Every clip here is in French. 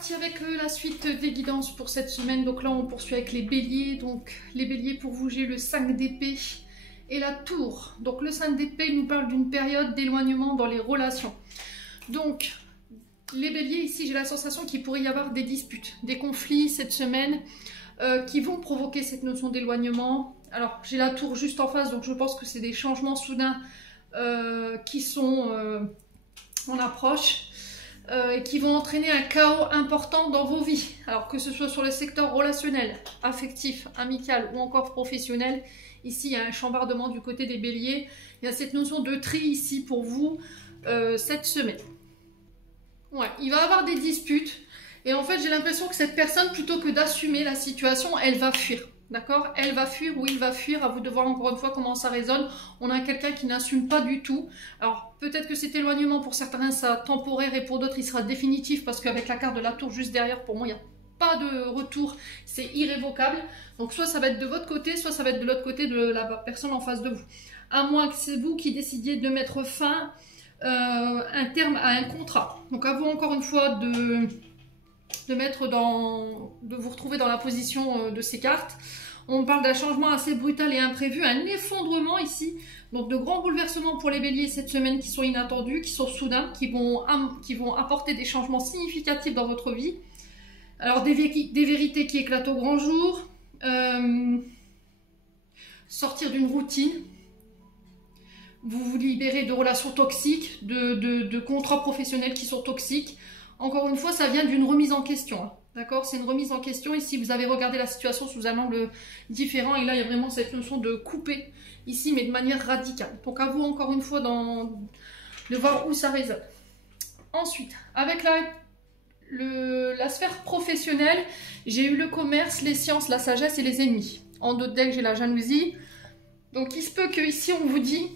parti avec la suite des guidances pour cette semaine. Donc là, on poursuit avec les béliers. Donc les béliers, pour vous, j'ai le 5 d'épée et la tour. Donc le 5 d'épée nous parle d'une période d'éloignement dans les relations. Donc les béliers, ici, j'ai la sensation qu'il pourrait y avoir des disputes, des conflits cette semaine qui vont provoquer cette notion d'éloignement. Alors j'ai la tour juste en face, donc je pense que c'est des changements soudains qui sont en approche. Et qui vont entraîner un chaos important dans vos vies. Alors que ce soit sur le secteur relationnel, affectif, amical ou encore professionnel, ici il y a un chambardement du côté des béliers. Il y a cette notion de tri ici pour vous cette semaine. Ouais, il va y avoir des disputes et en fait j'ai l'impression que cette personne, plutôt que d'assumer la situation, elle va fuir. D'accord? Elle va fuir ou il va fuir, à vous de voir encore une fois comment ça résonne. On a quelqu'un qui n'assume pas du tout. Alors peut-être que cet éloignement pour certains sera temporaire et pour d'autres il sera définitif, parce qu'avec la carte de la tour juste derrière, pour moi il n'y a pas de retour, c'est irrévocable. Donc soit ça va être de votre côté, soit ça va être de l'autre côté de la personne en face de vous. À moins que c'est vous qui décidiez de mettre fin, un terme à un contrat. Donc à vous encore une fois de vous retrouver dans la position de ces cartes. On parle d'un changement assez brutal et imprévu, un effondrement ici, donc de grands bouleversements pour les béliers cette semaine qui sont inattendus, qui sont soudains, qui vont apporter des changements significatifs dans votre vie. Alors des vérités qui éclatent au grand jour, sortir d'une routine, vous vous libérez de relations toxiques, de contrats professionnels qui sont toxiques. Encore une fois, ça vient d'une remise en question, hein. D'accord? C'est une remise en question. Ici, vous avez regardé la situation sous un angle différent. Et là, il y a vraiment cette notion de couper ici, mais de manière radicale. Donc, à vous, encore une fois, de voir où ça résonne. Ensuite, avec la sphère professionnelle, j'ai eu le commerce, les sciences, la sagesse et les ennemis. En d'autres decks, j'ai la jalousie. Donc, il se peut qu'ici, on vous dit...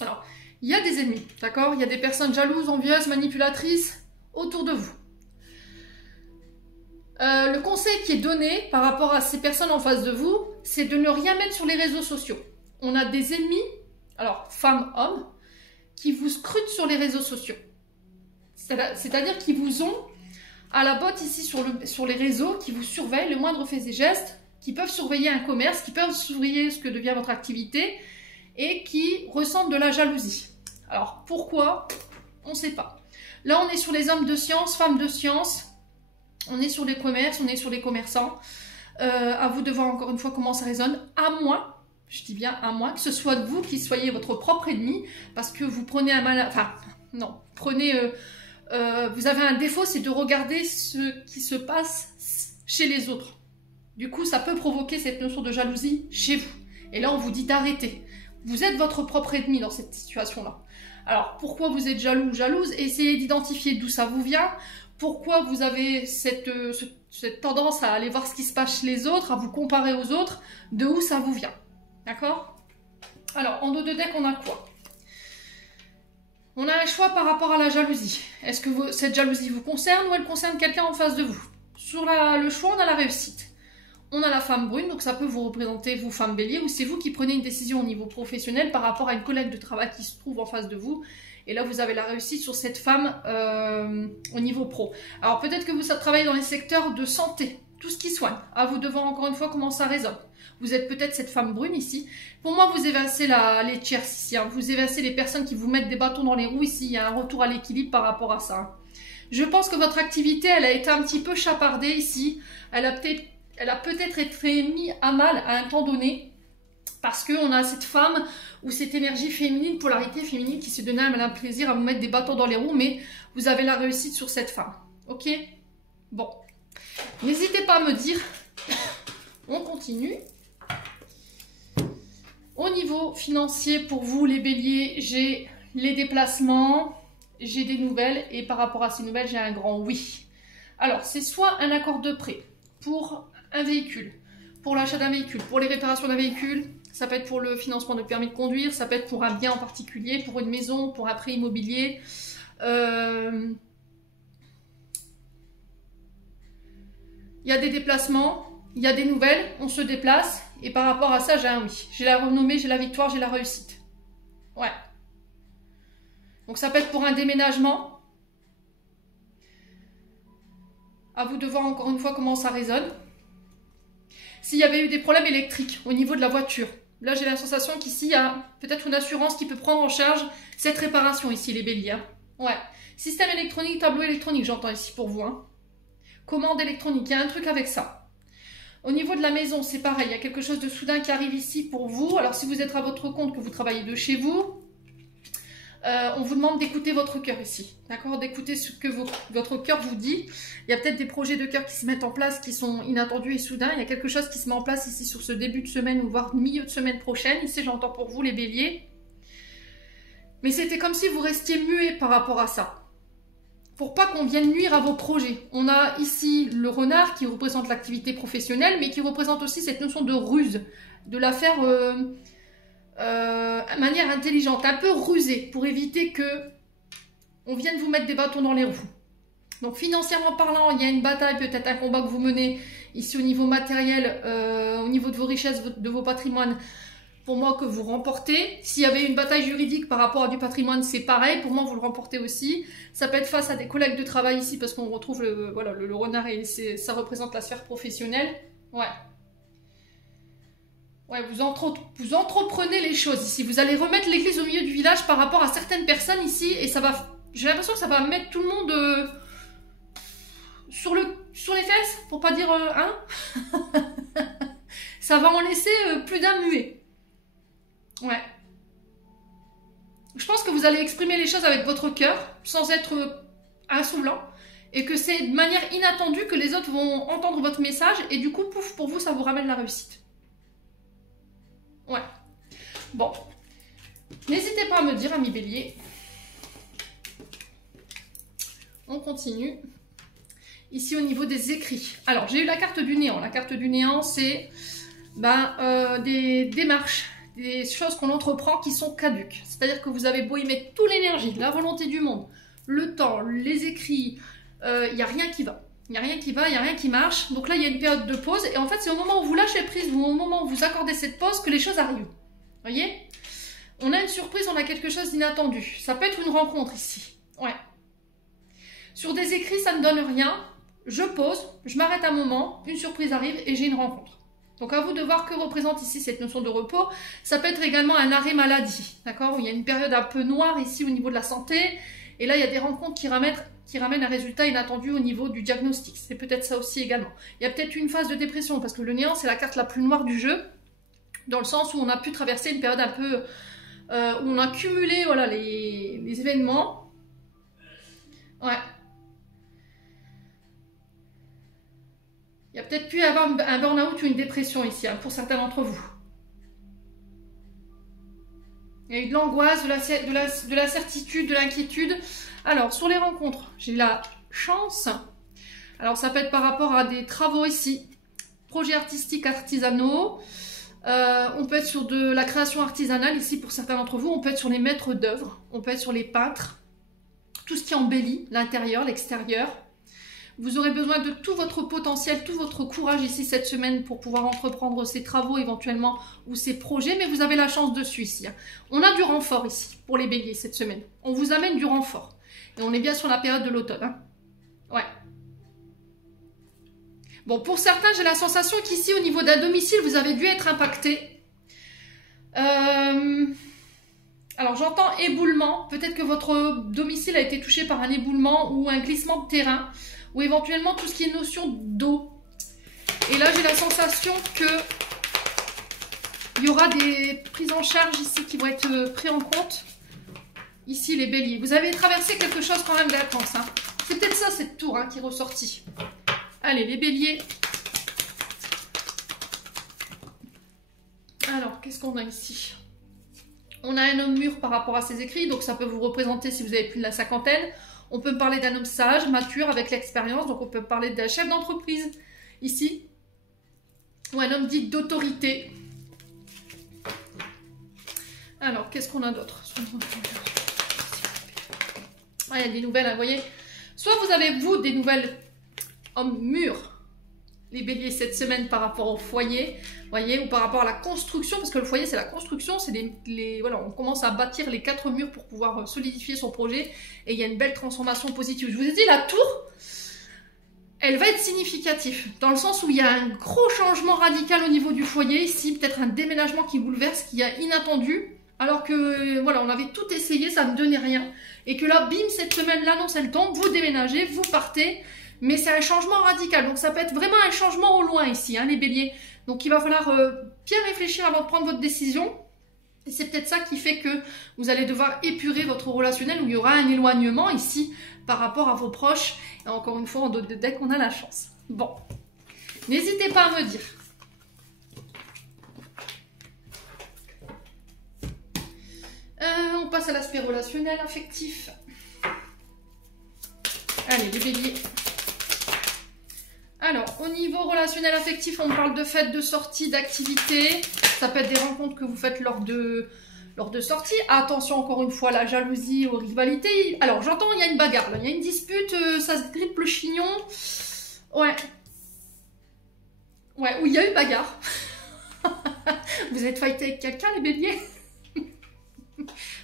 Alors, il y a des ennemis, d'accord? Il y a des personnes jalouses, envieuses, manipulatrices autour de vous. Le conseil qui est donné par rapport à ces personnes en face de vous, c'est de ne rien mettre sur les réseaux sociaux. On a des ennemis, alors femmes, hommes, qui vous scrutent sur les réseaux sociaux. C'est-à-dire qu'ils vous ont à la botte ici sur les réseaux, qui vous surveillent le moindre fait et geste, qui peuvent surveiller un commerce, qui peuvent surveiller ce que devient votre activité et qui ressentent de la jalousie. Alors pourquoi? On ne sait pas. Là on est sur les hommes de science, femmes de science. On est sur les commerces, on est sur les commerçants. À vous de voir encore une fois comment ça résonne. À moins, je dis bien à moins, que ce soit vous qui soyez votre propre ennemi, parce que vous prenez un mal... Enfin, non, prenez... vous avez un défaut, c'est de regarder ce qui se passe chez les autres. Du coup, ça peut provoquer cette notion de jalousie chez vous. Et là, on vous dit d'arrêter. Vous êtes votre propre ennemi dans cette situation-là. Alors, pourquoi vous êtes jaloux ou jalouse? Essayez d'identifier d'où ça vous vient. Pourquoi vous avez cette tendance à aller voir ce qui se passe chez les autres, à vous comparer aux autres, de où ça vous vient. D'accord? Alors, en dos de deck, on a quoi? On a un choix par rapport à la jalousie. Est-ce que cette jalousie vous concerne ou elle concerne quelqu'un en face de vous? Sur le choix, on a la réussite. On a la femme brune, donc ça peut vous représenter, vous, femme bélier, ou c'est vous qui prenez une décision au niveau professionnel par rapport à une collègue de travail qui se trouve en face de vous. Et là, vous avez la réussite sur cette femme au niveau pro. Alors, peut-être que vous travaillez dans les secteurs de santé, tout ce qui soigne. À vous de voir encore une fois comment ça résonne. Vous êtes peut-être cette femme brune ici. Pour moi, vous évincez les tiers ici. Hein. Vous évincez les personnes qui vous mettent des bâtons dans les roues ici. Il y a un retour à l'équilibre par rapport à ça. Hein. Je pense que votre activité, elle a été un petit peu chapardée ici. Elle a peut-être été mise à mal à un temps donné. Parce qu'on a cette femme ou cette énergie féminine, polarité féminine qui s'est donnée un plaisir à vous mettre des bâtons dans les roues, mais vous avez la réussite sur cette femme. Ok? Bon. N'hésitez pas à me dire. On continue. Au niveau financier, pour vous les béliers, j'ai les déplacements, j'ai des nouvelles et par rapport à ces nouvelles, j'ai un grand oui. Alors, c'est soit un accord de prêt pour un véhicule, pour l'achat d'un véhicule, pour les réparations d'un véhicule, ça peut être pour le financement de permis de conduire, ça peut être pour un bien en particulier, pour une maison, pour un prêt immobilier. Il y a des déplacements, il y a des nouvelles, on se déplace. Et par rapport à ça, j'ai un oui. J'ai la renommée, j'ai la victoire, j'ai la réussite. Ouais. Donc ça peut être pour un déménagement. À vous de voir encore une fois comment ça résonne. S'il y avait eu des problèmes électriques au niveau de la voiture. Là, j'ai la sensation qu'ici, il y a peut-être une assurance qui peut prendre en charge cette réparation ici, les béliers. Hein. Ouais. Système électronique, tableau électronique, j'entends ici pour vous. Hein. Commande électronique, il y a un truc avec ça. Au niveau de la maison, c'est pareil. Il y a quelque chose de soudain qui arrive ici pour vous. Alors, si vous êtes à votre compte, que vous travaillez de chez vous, on vous demande d'écouter votre cœur ici. D'accord? D'écouter ce que votre cœur vous dit. Il y a peut-être des projets de cœur qui se mettent en place, qui sont inattendus et soudains. Il y a quelque chose qui se met en place ici sur ce début de semaine ou voire milieu de semaine prochaine. Ici, j'entends pour vous les béliers. Mais c'était comme si vous restiez muet par rapport à ça. Pour pas qu'on vienne nuire à vos projets. On a ici le renard qui représente l'activité professionnelle, mais qui représente aussi cette notion de ruse, de la faire de manière intelligente, un peu rusée, pour éviter que on vienne vous mettre des bâtons dans les roues. Donc financièrement parlant, il y a une bataille, peut-être un combat que vous menez ici au niveau matériel, au niveau de vos richesses, de vos patrimoines, pour moi que vous remportez. S'il y avait une bataille juridique par rapport à du patrimoine, c'est pareil, pour moi vous le remportez aussi. Ça peut être face à des collègues de travail ici, parce qu'on retrouve le renard et ça représente la sphère professionnelle. Ouais. Ouais, vous entreprenez les choses ici. Vous allez remettre l'église au milieu du village par rapport à certaines personnes ici, et ça va. J'ai l'impression que ça va mettre tout le monde sur les fesses, pour pas dire hein. Ça va en laisser plus d'un muet. Ouais. Je pense que vous allez exprimer les choses avec votre cœur, sans être insolent, et que c'est de manière inattendue que les autres vont entendre votre message, et du coup, pouf, pour vous, ça vous ramène la réussite. Ouais. Bon. N'hésitez pas à me dire, amis bélier. On continue. Ici, au niveau des écrits. Alors, j'ai eu la carte du néant. La carte du néant, c'est des démarches, des choses qu'on entreprend qui sont caduques. C'est-à-dire que vous avez beau y mettre toute l'énergie, la volonté du monde, le temps, les écrits, il n'y a rien qui va. Il n'y a rien qui va, il n'y a rien qui marche. Donc là, il y a une période de pause. Et en fait, c'est au moment où vous lâchez prise, ou au moment où vous accordez cette pause, que les choses arrivent. Vous voyez? On a une surprise, on a quelque chose d'inattendu. Ça peut être une rencontre ici. Ouais. Sur des écrits, ça ne donne rien. Je pose, je m'arrête un moment, une surprise arrive et j'ai une rencontre. Donc à vous de voir que représente ici cette notion de repos. Ça peut être également un arrêt maladie. D'accord? Il y a une période un peu noire ici au niveau de la santé. Et là, il y a des rencontres qui ramènent un résultat inattendu au niveau du diagnostic. C'est peut-être ça aussi également. Il y a peut-être une phase de dépression, parce que le néant, c'est la carte la plus noire du jeu, dans le sens où on a pu traverser une période un peu... où on a cumulé voilà, les événements. Ouais. Il y a peut-être pu y avoir un burn-out ou une dépression ici, hein, pour certains d'entre vous. Il y a eu de l'angoisse, de la certitude, de l'inquiétude. Alors, sur les rencontres, j'ai la chance. Alors, ça peut être par rapport à des travaux ici. Projets artistiques, artisanaux. On peut être sur de la création artisanale ici pour certains d'entre vous. On peut être sur les maîtres d'œuvre. On peut être sur les peintres. Tout ce qui embellit l'intérieur, l'extérieur. Vous aurez besoin de tout votre potentiel, tout votre courage ici cette semaine pour pouvoir entreprendre ces travaux éventuellement ou ces projets, mais vous avez la chance dessus ici. On a du renfort ici pour les béliers cette semaine. On vous amène du renfort. Et on est bien sur la période de l'automne. Hein. Ouais. Bon, pour certains, j'ai la sensation qu'ici, au niveau d'un domicile, vous avez dû être impacté. Alors, j'entends éboulement. Peut-être que votre domicile a été touché par un éboulement ou un glissement de terrain. Ou éventuellement tout ce qui est notion d'eau. Et là, j'ai la sensation que il y aura des prises en charge ici qui vont être prises en compte. Ici, les béliers. Vous avez traversé quelque chose quand même d'intense. Hein. C'est peut-être ça, cette tour hein, qui est ressortie. Allez, les béliers. Alors, qu'est-ce qu'on a ici? On a un homme mûr par rapport à ses écrits. Donc, ça peut vous représenter si vous avez plus de la cinquantaine. On peut parler d'un homme sage, mature, avec l'expérience. Donc, on peut parler d'un chef d'entreprise, ici. Ou un homme dit d'autorité. Alors, qu'est-ce qu'on a d'autre? Ah, il y a des nouvelles, hein, vous voyez. Soit vous avez, vous, des nouvelles hommes mûrs, les béliers, cette semaine par rapport au foyer, voyez, ou par rapport à la construction, parce que le foyer, c'est la construction, c'est voilà, on commence à bâtir les 4 murs pour pouvoir solidifier son projet, et il y a une belle transformation positive. Je vous ai dit, la tour, elle va être significative, dans le sens où il y a un gros changement radical au niveau du foyer, ici, peut-être un déménagement qui bouleverse, qui est inattendu, alors que, voilà, on avait tout essayé, ça ne donnait rien, et que là, bim, cette semaine, l'annonce, elle tombe, vous déménagez, vous partez, mais c'est un changement radical, donc ça peut être vraiment un changement au loin ici, hein, les béliers, donc il va falloir bien réfléchir avant de prendre votre décision. Et c'est peut-être ça qui fait que vous allez devoir épurer votre relationnel, où il y aura un éloignement ici par rapport à vos proches. Et encore une fois, en dos de deck, on a la chance. Bon, n'hésitez pas à me dire. On passe à l'aspect relationnel, affectif. Allez, les béliers. Alors, au niveau relationnel affectif, on parle de fêtes, de sorties, d'activités. Ça peut être des rencontres que vous faites lors de sorties. Attention, encore une fois, la jalousie aux rivalités. Alors, j'entends, il y a une bagarre, là. Il y a une dispute, ça se grippe le chignon. Ouais. Ouais, où il y a eu bagarre. Vous êtes fighté avec quelqu'un, les béliers?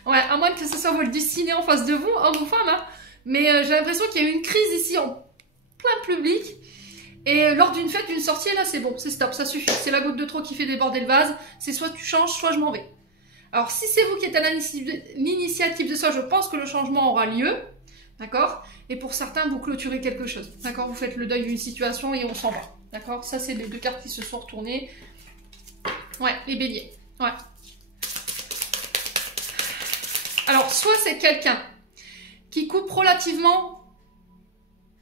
Ouais, à moins que ce soit votre destiné en face de vous, homme ou femme. Hein. Mais j'ai l'impression qu'il y a eu une crise ici en plein public. Et lors d'une fête, d'une sortie, là c'est bon, c'est stop, ça suffit. C'est la goutte de trop qui fait déborder le vase. C'est soit tu changes, soit je m'en vais. Alors si c'est vous qui êtes à l'initiative de ça, je pense que le changement aura lieu. D'accord? Et pour certains, vous clôturez quelque chose. D'accord? Vous faites le deuil d'une situation et on s'en va. D'accord? Ça, c'est les deux cartes qui se sont retournées. Ouais, les béliers. Ouais. Alors, soit c'est quelqu'un qui coupe relativement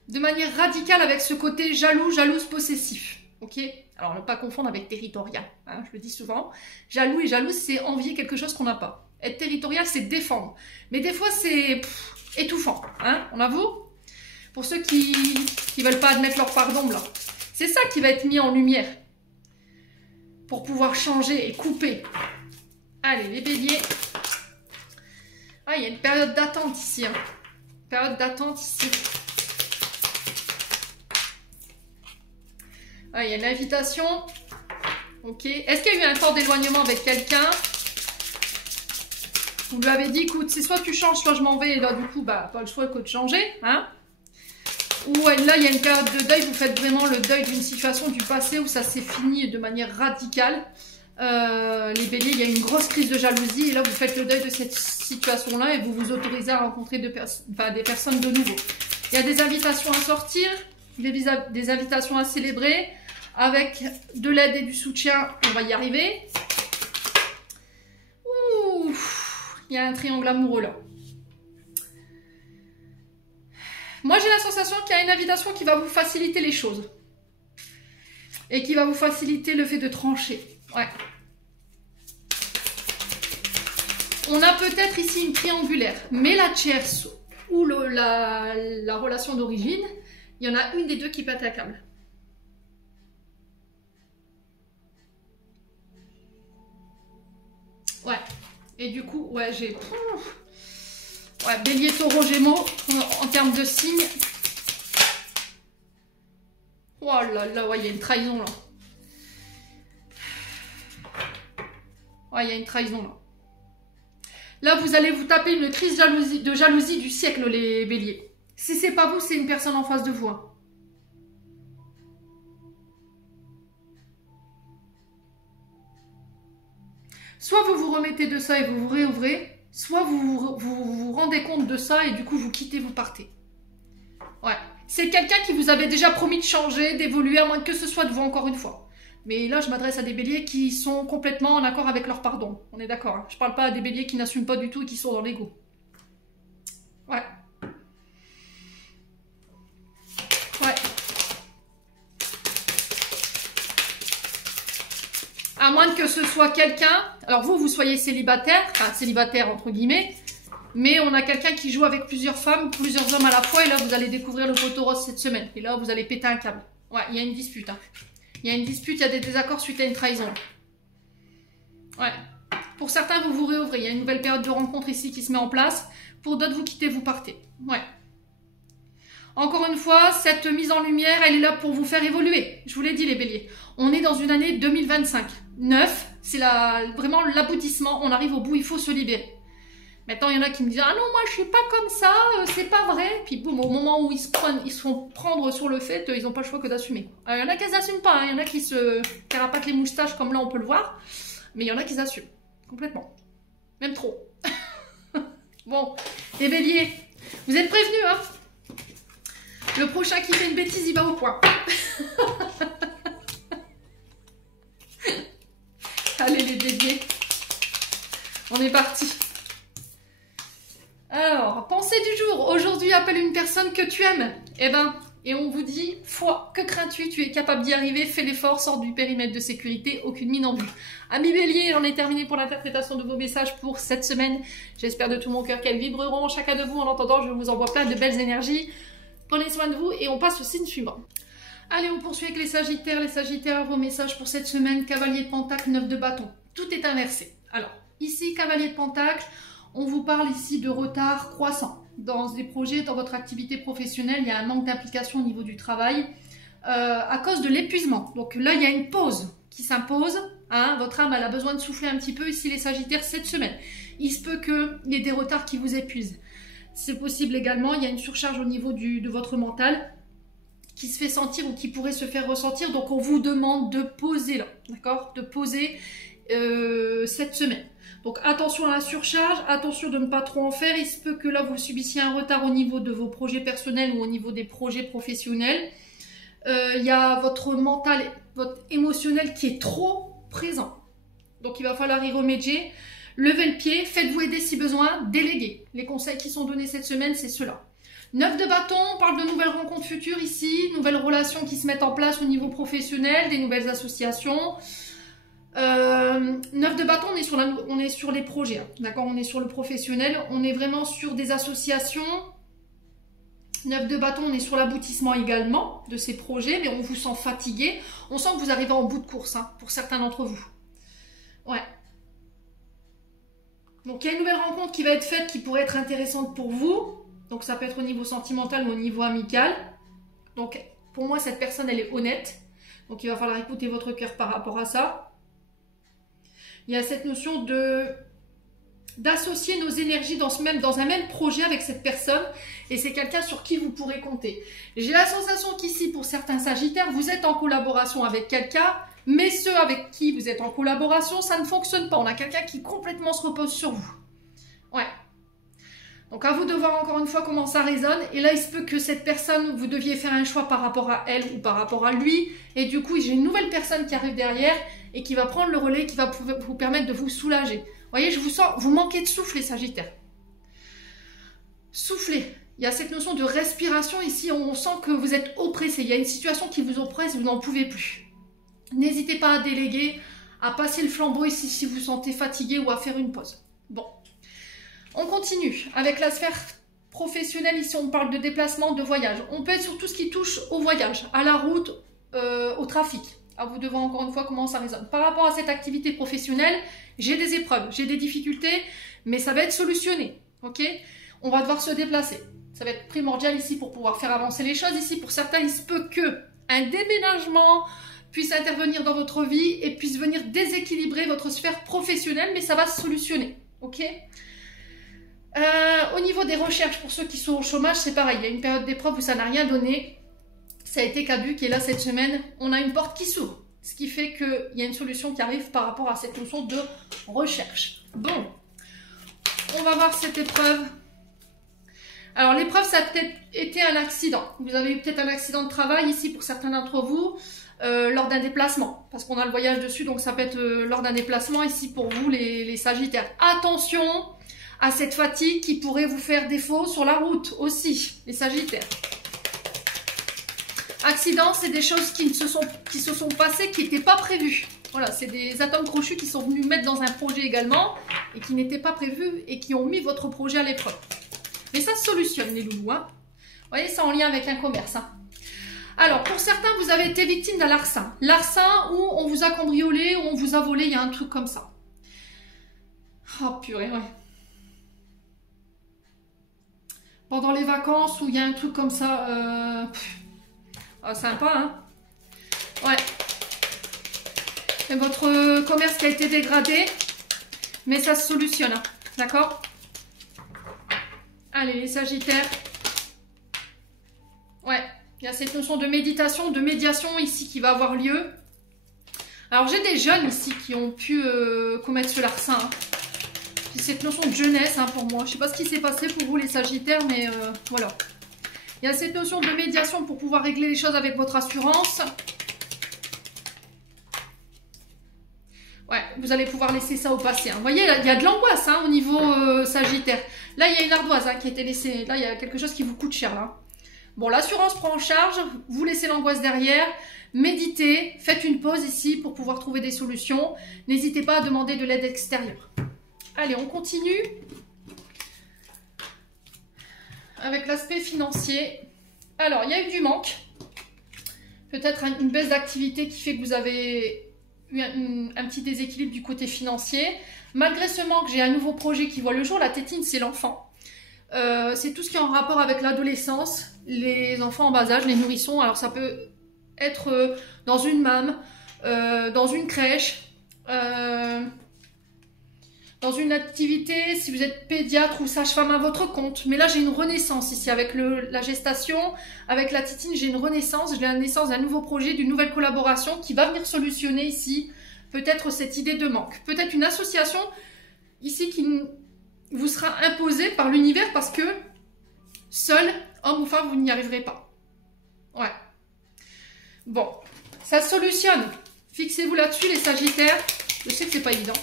de manière radicale avec ce côté jaloux, jalouse, possessif. Ok? Alors, ne pas confondre avec territorial. Hein, je le dis souvent. Jaloux et jalouse, c'est envier quelque chose qu'on n'a pas. Être territorial, c'est défendre. Mais des fois, c'est étouffant. Hein, on avoue? Pour ceux qui veulent pas admettre leur part d'ombre, là. C'est ça qui va être mis en lumière. Pour pouvoir changer et couper. Allez, les béliers. Ah, il y a une période d'attente ici. Hein. Période d'attente ici. Ah, il y a une invitation. Ok. Est-ce qu'il y a eu un temps d'éloignement avec quelqu'un? Vous lui avez dit, écoute, c'est soit tu changes, soit je m'en vais. Et là, du coup, bah, pas le choix que de changer. Hein? Ou là, il y a une période de deuil. Vous faites vraiment le deuil d'une situation du passé où ça s'est fini de manière radicale. Les béliers, il y a une grosse crise de jalousie. Et là, vous faites le deuil de cette situation-là et vous vous autorisez à rencontrer des personnes de nouveau. Il y a des invitations à sortir, des invitations à célébrer. Avec de l'aide et du soutien, on va y arriver. Ouh, il y a un triangle amoureux là. Moi, j'ai la sensation qu'il y a une invitation qui va vous faciliter les choses. Et qui va vous faciliter le fait de trancher. Ouais. On a peut-être ici une triangulaire. Mais la tierce ou la relation d'origine, il y en a une des deux qui pète un câble. Ouais. Et du coup, ouais, j'ai... Ouais, bélier, taureau, gémeaux, en termes de signes. Oh là là, ouais, il y a une trahison là. Ouais, il y a une trahison là. Là, vous allez vous taper une crise de jalousie du siècle, les béliers. Si c'est pas vous, c'est une personne en face de vous. Hein. Soit vous vous remettez de ça et vous vous réouvrez, soit vous rendez compte de ça et du coup vous quittez, vous partez. Ouais. C'est quelqu'un qui vous avait déjà promis de changer, d'évoluer, à moins que ce soit de vous encore une fois. Mais là, je m'adresse à des béliers qui sont complètement en accord avec leur pardon. On est d'accord. Hein. Je parle pas à des béliers qui n'assument pas du tout et qui sont dans l'ego. Ouais. Ouais. À moins que ce soit quelqu'un... Alors vous soyez célibataire, enfin célibataire entre guillemets, mais on a quelqu'un qui joue avec plusieurs femmes, plusieurs hommes à la fois, et là vous allez découvrir le poteau rose cette semaine. Et là vous allez péter un câble. Ouais, il y a une dispute. Hein. Il y a une dispute, il y a des désaccords suite à une trahison. Ouais. Pour certains, vous vous réouvrez. Il y a une nouvelle période de rencontre ici qui se met en place. Pour d'autres, vous quittez, vous partez. Ouais. Encore une fois, cette mise en lumière, elle est là pour vous faire évoluer. Je vous l'ai dit, les béliers. On est dans une année 2025. 9, c'est vraiment l'aboutissement. On arrive au bout, il faut se libérer. Maintenant, il y en a qui me disent « Ah non, moi, je suis pas comme ça, c'est pas vrai. » Puis boum, au moment où ils se font prendre sur le fait, ils n'ont pas le choix que d'assumer. Il y en a qui n'assument pas, hein. Il y en a qui se carapatent les moustaches, comme là, on peut le voir. Mais il y en a qui s'assument, complètement. Même trop. Bon, les béliers, vous êtes prévenus, hein. Le prochain qui fait une bêtise, il va au point. Allez, les béliers. On est parti. Alors, pensée du jour. Aujourd'hui, appelle une personne que tu aimes. Et on vous dit, foi, que crains-tu? Tu es capable d'y arriver, fais l'effort, sors du périmètre de sécurité, aucune mine en vue. Amis béliers, j'en ai terminé pour l'interprétation de vos messages pour cette semaine. J'espère de tout mon cœur qu'elles vibreront chacun de vous. En entendant, je vous envoie plein de belles énergies. Prenez soin de vous et on passe au signe suivant. Allez, on poursuit avec les Sagittaires. Les Sagittaires, vos messages pour cette semaine. Cavalier de Pentacle, 9 de bâton. Tout est inversé. Alors, ici, Cavalier de Pentacle, on vous parle ici de retard croissant. Dans des projets, dans votre activité professionnelle, il y a un manque d'implication au niveau du travail à cause de l'épuisement. Donc là, il y a une pause qui s'impose. Hein, votre âme, elle a besoin de souffler un petit peu ici, les Sagittaires, cette semaine. Il se peut qu'il y ait des retards qui vous épuisent. C'est possible également, il y a une surcharge au niveau de votre mental qui se fait sentir ou qui pourrait se faire ressentir. Donc, on vous demande de poser là, d'accord? De poser cette semaine. Donc, attention à la surcharge, attention de ne pas trop en faire. Il se peut que là, vous subissiez un retard au niveau de vos projets personnels ou au niveau des projets professionnels. Il y a votre mental, votre émotionnel qui est trop présent. Donc, il va falloir y remédier. Levez le pied, faites-vous aider si besoin, déléguez. Les conseils qui sont donnés cette semaine, c'est cela. 9 de bâton, on parle de nouvelles rencontres futures ici, nouvelles relations qui se mettent en place au niveau professionnel, des nouvelles associations. 9 de bâton, on est sur les projets, hein, d'accord? On est sur le professionnel, on est vraiment sur des associations. 9 de bâton, on est sur l'aboutissement également de ces projets, mais on vous sent fatigué. On sent que vous arrivez en bout de course, hein, pour certains d'entre vous. Ouais. Donc, il y a une nouvelle rencontre qui va être faite, qui pourrait être intéressante pour vous. Donc, ça peut être au niveau sentimental ou au niveau amical. Donc, pour moi, cette personne, elle est honnête. Donc, il va falloir écouter votre cœur par rapport à ça. Il y a cette notion d'associer nos énergies dans un même projet avec cette personne. Et c'est quelqu'un sur qui vous pourrez compter. J'ai la sensation qu'ici, pour certains Sagittaires, vous êtes en collaboration avec quelqu'un. Mais ceux avec qui vous êtes en collaboration, ça ne fonctionne pas. On a quelqu'un qui complètement se repose sur vous. Ouais. Donc à vous de voir encore une fois comment ça résonne. Et là, il se peut que cette personne, vous deviez faire un choix par rapport à elle ou par rapport à lui. Et du coup, j'ai une nouvelle personne qui arrive derrière et qui va prendre le relais, qui va vous permettre de vous soulager. Vous voyez, je vous sens, vous manquez de souffle, les Sagittaires. Soufflez. Il y a cette notion de respiration ici. On sent que vous êtes oppressé. Il y a une situation qui vous oppresse, vous n'en pouvez plus. N'hésitez pas à déléguer, à passer le flambeau ici si vous vous sentez fatigué ou à faire une pause. Bon, on continue avec la sphère professionnelle. Ici, on parle de déplacement, de voyage. On peut être sur tout ce qui touche au voyage, à la route, au trafic. À vous de voir encore une fois comment ça résonne. Par rapport à cette activité professionnelle, j'ai des épreuves, j'ai des difficultés, mais ça va être solutionné. Ok? On va devoir se déplacer. Ça va être primordial ici pour pouvoir faire avancer les choses. Ici, pour certains, il se peut que un déménagement puisse intervenir dans votre vie et puisse venir déséquilibrer votre sphère professionnelle, mais ça va se solutionner, ok? Au niveau des recherches, pour ceux qui sont au chômage, c'est pareil, il y a une période d'épreuve où ça n'a rien donné, ça a été caduc, et là, cette semaine, on a une porte qui s'ouvre, ce qui fait qu'il y a une solution qui arrive par rapport à cette notion de recherche. Bon, on va voir cette épreuve. Alors, l'épreuve, ça a peut-être été un accident. Vous avez eu peut-être un accident de travail ici pour certains d'entre vous. Lors d'un déplacement, parce qu'on a le voyage dessus, donc ça peut être lors d'un déplacement ici pour vous les Sagittaires. Attention à cette fatigue qui pourrait vous faire défaut sur la route aussi, les Sagittaires. Accident, c'est des choses qui se sont passées, qui n'étaient pas prévues. Voilà, c'est des atomes crochus qui sont venus mettre dans un projet également et qui n'étaient pas prévus et qui ont mis votre projet à l'épreuve. Mais ça se solutionne, les loulous, hein. Vous voyez, c'est en lien avec un commerce, hein. Alors, pour certains, vous avez été victime d'un larcin. Larcin où on vous a cambriolé, où on vous a volé, il y a un truc comme ça. Oh purée, ouais. Pendant les vacances, où il y a un truc comme ça. Oh, sympa, hein. Ouais. C'est votre commerce qui a été dégradé, mais ça se solutionne, hein. D'accord? Allez, les Sagittaires. Ouais, il y a cette notion de méditation, de médiation ici qui va avoir lieu. Alors, j'ai des jeunes ici qui ont pu commettre ce larcin. Hein. J'ai cette notion de jeunesse hein, pour moi. Je ne sais pas ce qui s'est passé pour vous, les Sagittaires, mais voilà. Il y a cette notion de médiation pour pouvoir régler les choses avec votre assurance. Ouais, vous allez pouvoir laisser ça au passé. Hein. Vous voyez, il y a de l'angoisse hein, au niveau Sagittaire. Là, il y a une ardoise hein, qui a été laissée. Là, il y a quelque chose qui vous coûte cher. Là. Bon, l'assurance prend en charge. Vous laissez l'angoisse derrière. Méditez. Faites une pause ici pour pouvoir trouver des solutions. N'hésitez pas à demander de l'aide extérieure. Allez, on continue. Avec l'aspect financier. Alors, il y a eu du manque. Peut-être une baisse d'activité qui fait que vous avez eu un petit déséquilibre du côté financier. Malgré ce manque, j'ai un nouveau projet qui voit le jour. La tétine, c'est l'enfant. C'est tout ce qui est en rapport avec l'adolescence, les enfants en bas âge, les nourrissons. Alors, ça peut être dans une MAM, dans une crèche, dans une activité, si vous êtes pédiatre ou sage-femme à votre compte. Mais là, j'ai une renaissance ici avec la gestation, avec la tétine, j'ai une renaissance. J'ai la naissance d'un nouveau projet, d'une nouvelle collaboration qui va venir solutionner ici peut-être cette idée de manque. Peut-être une association ici qui vous sera imposée par l'univers parce que seul, homme ou femme, vous n'y arriverez pas. Ouais. Bon, ça se solutionne. Fixez-vous là-dessus, les Sagittaires. Je sais que c'est pas évident.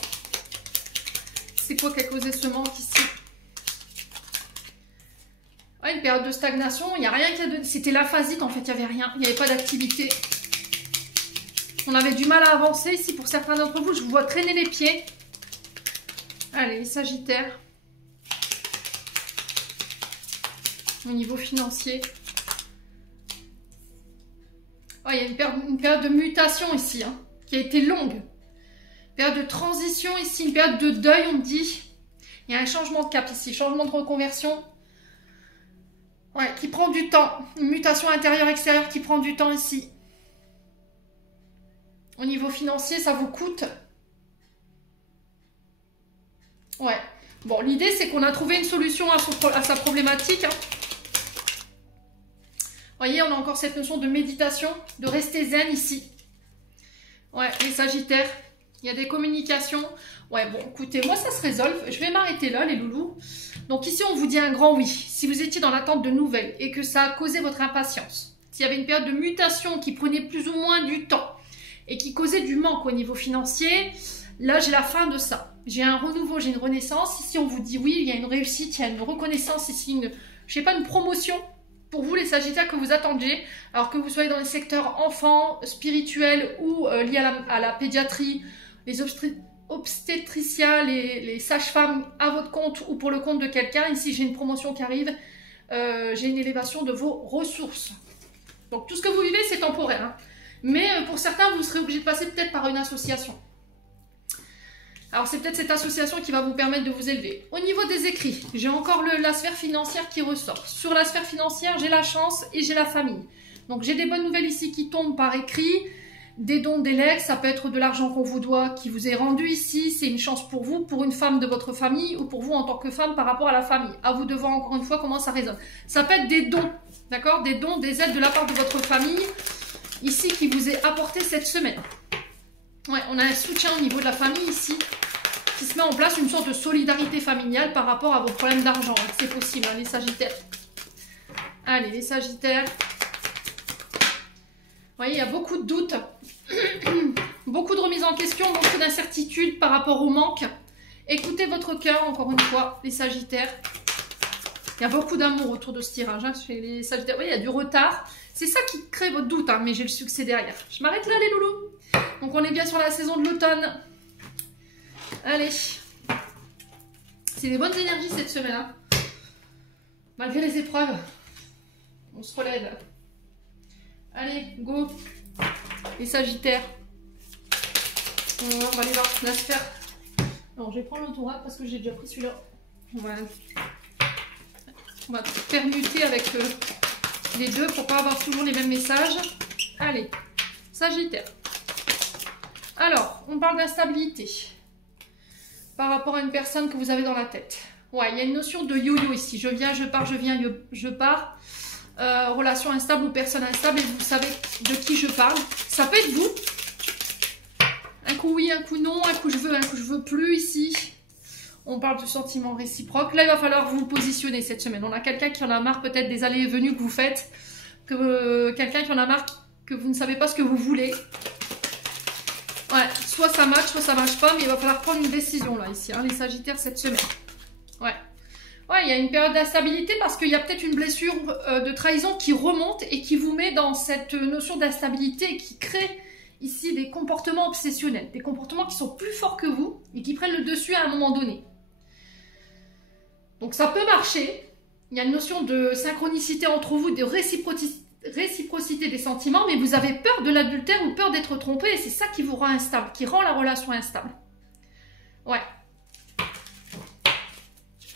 C'est quoi qui a causé ce manque ici? Ouais, une période de stagnation, il n'y a rien qui a donné. C'était l'aphasique en fait, il n'y avait rien, il n'y avait pas d'activité. On avait du mal à avancer ici pour certains d'entre vous, je vous vois traîner les pieds. Allez, les Sagittaires. Au niveau financier. Ouais, il y a une période de mutation ici, hein, qui a été longue. Période de transition ici, une période de deuil, on me dit. Il y a un changement de cap ici, changement de reconversion. Ouais, qui prend du temps. Une mutation intérieure-extérieure qui prend du temps ici. Au niveau financier, ça vous coûte. Ouais. Bon, l'idée, c'est qu'on a trouvé une solution à sa problématique. Hein. Vous voyez, on a encore cette notion de méditation, de rester zen ici. Ouais, les Sagittaires. Il y a des communications. Ouais, bon, écoutez, moi, ça se résolve. Je vais m'arrêter là, les loulous. Donc ici, on vous dit un grand oui. Si vous étiez dans l'attente de nouvelles et que ça a causé votre impatience, s'il y avait une période de mutation qui prenait plus ou moins du temps et qui causait du manque au niveau financier, là, j'ai la fin de ça. J'ai un renouveau, j'ai une renaissance. Ici, on vous dit oui, il y a une réussite, il y a une reconnaissance ici, je sais pas, une promotion pour vous, les Sagittaires, que vous attendiez. Alors que vous soyez dans les secteurs enfants, spirituels ou liés à la pédiatrie, les obstétriciens, les sages-femmes à votre compte ou pour le compte de quelqu'un. Ici, j'ai une promotion qui arrive. J'ai une élévation de vos ressources. Donc, tout ce que vous vivez, c'est temporaire. Hein. Mais pour certains, vous serez obligé de passer peut-être par une association. Alors, c'est peut-être cette association qui va vous permettre de vous élever. Au niveau des écrits, j'ai encore la sphère financière qui ressort. Sur la sphère financière, j'ai la chance et j'ai la famille. Donc, j'ai des bonnes nouvelles ici qui tombent par écrit. Des dons, des legs, ça peut être de l'argent qu'on vous doit, qui vous est rendu ici. C'est une chance pour vous, pour une femme de votre famille ou pour vous en tant que femme par rapport à la famille. À vous de voir encore une fois comment ça résonne. Ça peut être des dons, d'accord? Des dons, des aides de la part de votre famille, ici, qui vous est apporté cette semaine. Ouais, on a un soutien au niveau de la famille ici, qui se met en place, une sorte de solidarité familiale par rapport à vos problèmes d'argent. C'est possible, hein, les Sagittaires. Allez, les Sagittaires. Vous voyez, il y a beaucoup de doutes, beaucoup de remises en question, beaucoup d'incertitudes par rapport au manque. Écoutez votre cœur, encore une fois, les Sagittaires. Il y a beaucoup d'amour autour de ce tirage hein, chez les Sagittaires. Vous voyez, il y a du retard. C'est ça qui crée votre doute, hein, mais j'ai le succès derrière. Je m'arrête là, les loulous. Donc, on est bien sur la saison de l'automne. Allez. C'est des bonnes énergies cette semaine. Hein. Malgré les épreuves, on se relève. Allez, go. Les Sagittaires. On va aller voir la sphère. Alors, je vais prendre l'autorat parce que j'ai déjà pris celui-là. On va permuter avec les deux pour pas avoir toujours les mêmes messages. Allez, Sagittaire. Alors, on parle d'instabilité par rapport à une personne que vous avez dans la tête. Ouais, il y a une notion de yo-yo ici. Je viens, je pars, je viens, je pars. Relation instable ou personne instable. Et vous savez de qui je parle. Ça peut être vous. Un coup oui, un coup non. Un coup je veux plus ici. On parle de sentiments réciproques. Là, il va falloir vous positionner cette semaine. On a quelqu'un qui en a marre peut-être des allées et venues que vous faites. Quelqu'un qui en a marre que vous ne savez pas ce que vous voulez. Ouais, soit ça match pas. Mais il va falloir prendre une décision là, ici, hein, les Sagittaires, cette semaine. Ouais. Ouais, il y a une période d'instabilité parce qu'il y a peut-être une blessure de trahison qui remonte et qui vous met dans cette notion d'instabilité et qui crée ici des comportements obsessionnels. Des comportements qui sont plus forts que vous et qui prennent le dessus à un moment donné. Donc ça peut marcher. Il y a une notion de synchronicité entre vous, de réciprocité des sentiments, mais vous avez peur de l'adultère ou peur d'être trompé et c'est ça qui vous rend instable, qui rend la relation instable. Ouais.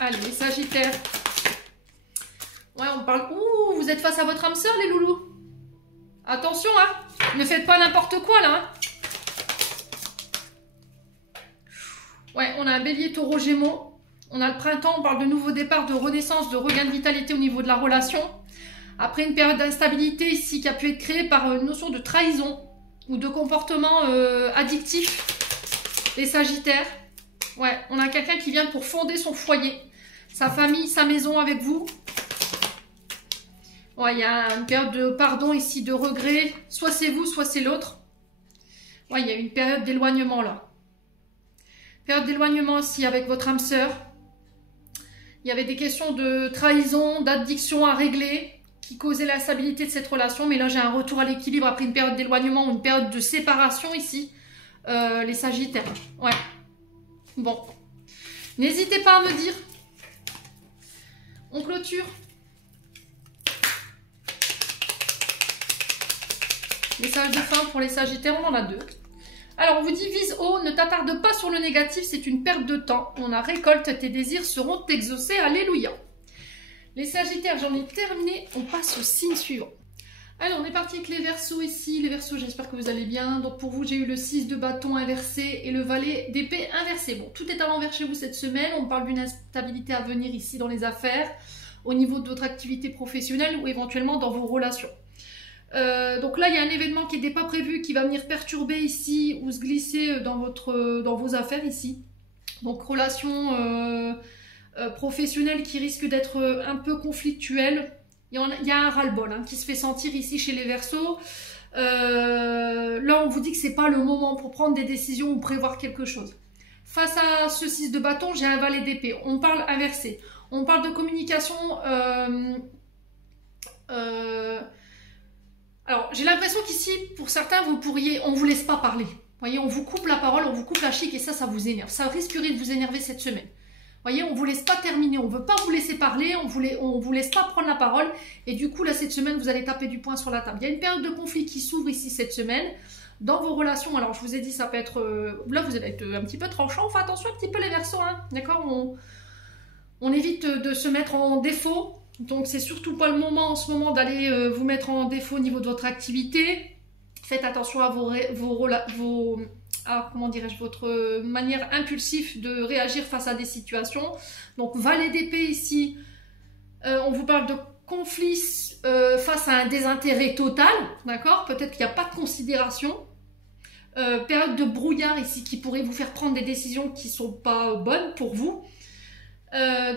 Allez, les Sagittaires. Ouais, on parle... Ouh, vous êtes face à votre âme sœur, les loulous. Attention, hein. Ne faites pas n'importe quoi, là. Hein. Ouais, on a un bélier, taureau, gémeaux. On a le printemps, on parle de nouveau départ, de renaissance, de regain de vitalité au niveau de la relation. Après une période d'instabilité ici qui a pu être créée par une notion de trahison ou de comportement addictif. Les Sagittaires. Ouais, on a quelqu'un qui vient pour fonder son foyer, sa famille, sa maison avec vous. Ouais, il y a une période de pardon ici, de regret. Soit c'est vous, soit c'est l'autre. Ouais, il y a une période d'éloignement là. Période d'éloignement aussi avec votre âme sœur. Il y avait des questions de trahison, d'addiction à régler qui causaient l'instabilité de cette relation. Mais là, j'ai un retour à l'équilibre après une période d'éloignement ou une période de séparation ici. Les Sagittaires. Ouais. Bon. N'hésitez pas à me dire. On clôture. Message de fin pour les Sagittaires, on en a deux. Alors, on vous dit, vise haut, ne t'attarde pas sur le négatif, c'est une perte de temps. On a récolte, tes désirs seront exaucés, alléluia. Les Sagittaires, j'en ai terminé, on passe au signe suivant. Alors, on est parti avec les Verseaux ici. Les Verseaux, j'espère que vous allez bien. Donc, pour vous, j'ai eu le 6 de bâton inversé et le valet d'épée inversé. Bon, tout est à l'envers chez vous cette semaine. On parle d'une instabilité à venir ici dans les affaires, au niveau de votre activité professionnelle ou éventuellement dans vos relations. Donc là, il y a un événement qui n'était pas prévu, qui va venir perturber ici ou se glisser dans vos affaires ici. Donc relation professionnelle qui risque d'être un peu conflictuelle. Il y a un ras-le-bol hein, qui se fait sentir ici chez les Verseaux. Là, on vous dit que c'est pas le moment pour prendre des décisions ou prévoir quelque chose. Face à ce 6 de bâton, j'ai un valet d'épée. On parle inversé. On parle de communication... Alors, j'ai l'impression qu'ici, pour certains, on vous laisse pas parler. Vous voyez, on vous coupe la parole, on vous coupe la chic et ça vous énerve. Ça risquerait de vous énerver cette semaine. Vous voyez, on vous laisse pas terminer, on veut pas vous laisser parler, on vous laisse pas prendre la parole. Et du coup, là, cette semaine, vous allez taper du poing sur la table. Il y a une période de conflit qui s'ouvre ici cette semaine. Dans vos relations, alors je vous ai dit, ça peut être... là, vous allez être un petit peu tranchant. Enfin, attention un petit peu les Verseaux, hein. D'accord, on évite de se mettre en défaut. Donc, c'est surtout pas le moment en ce moment d'aller vous mettre en défaut au niveau de votre activité. Faites attention à votre manière impulsive de réagir face à des situations. Donc, valet d'épée ici, on vous parle de conflit face à un désintérêt total, d'accord? Peut-être qu'il n'y a pas de considération. Période de brouillard ici qui pourrait vous faire prendre des décisions qui ne sont pas bonnes pour vous.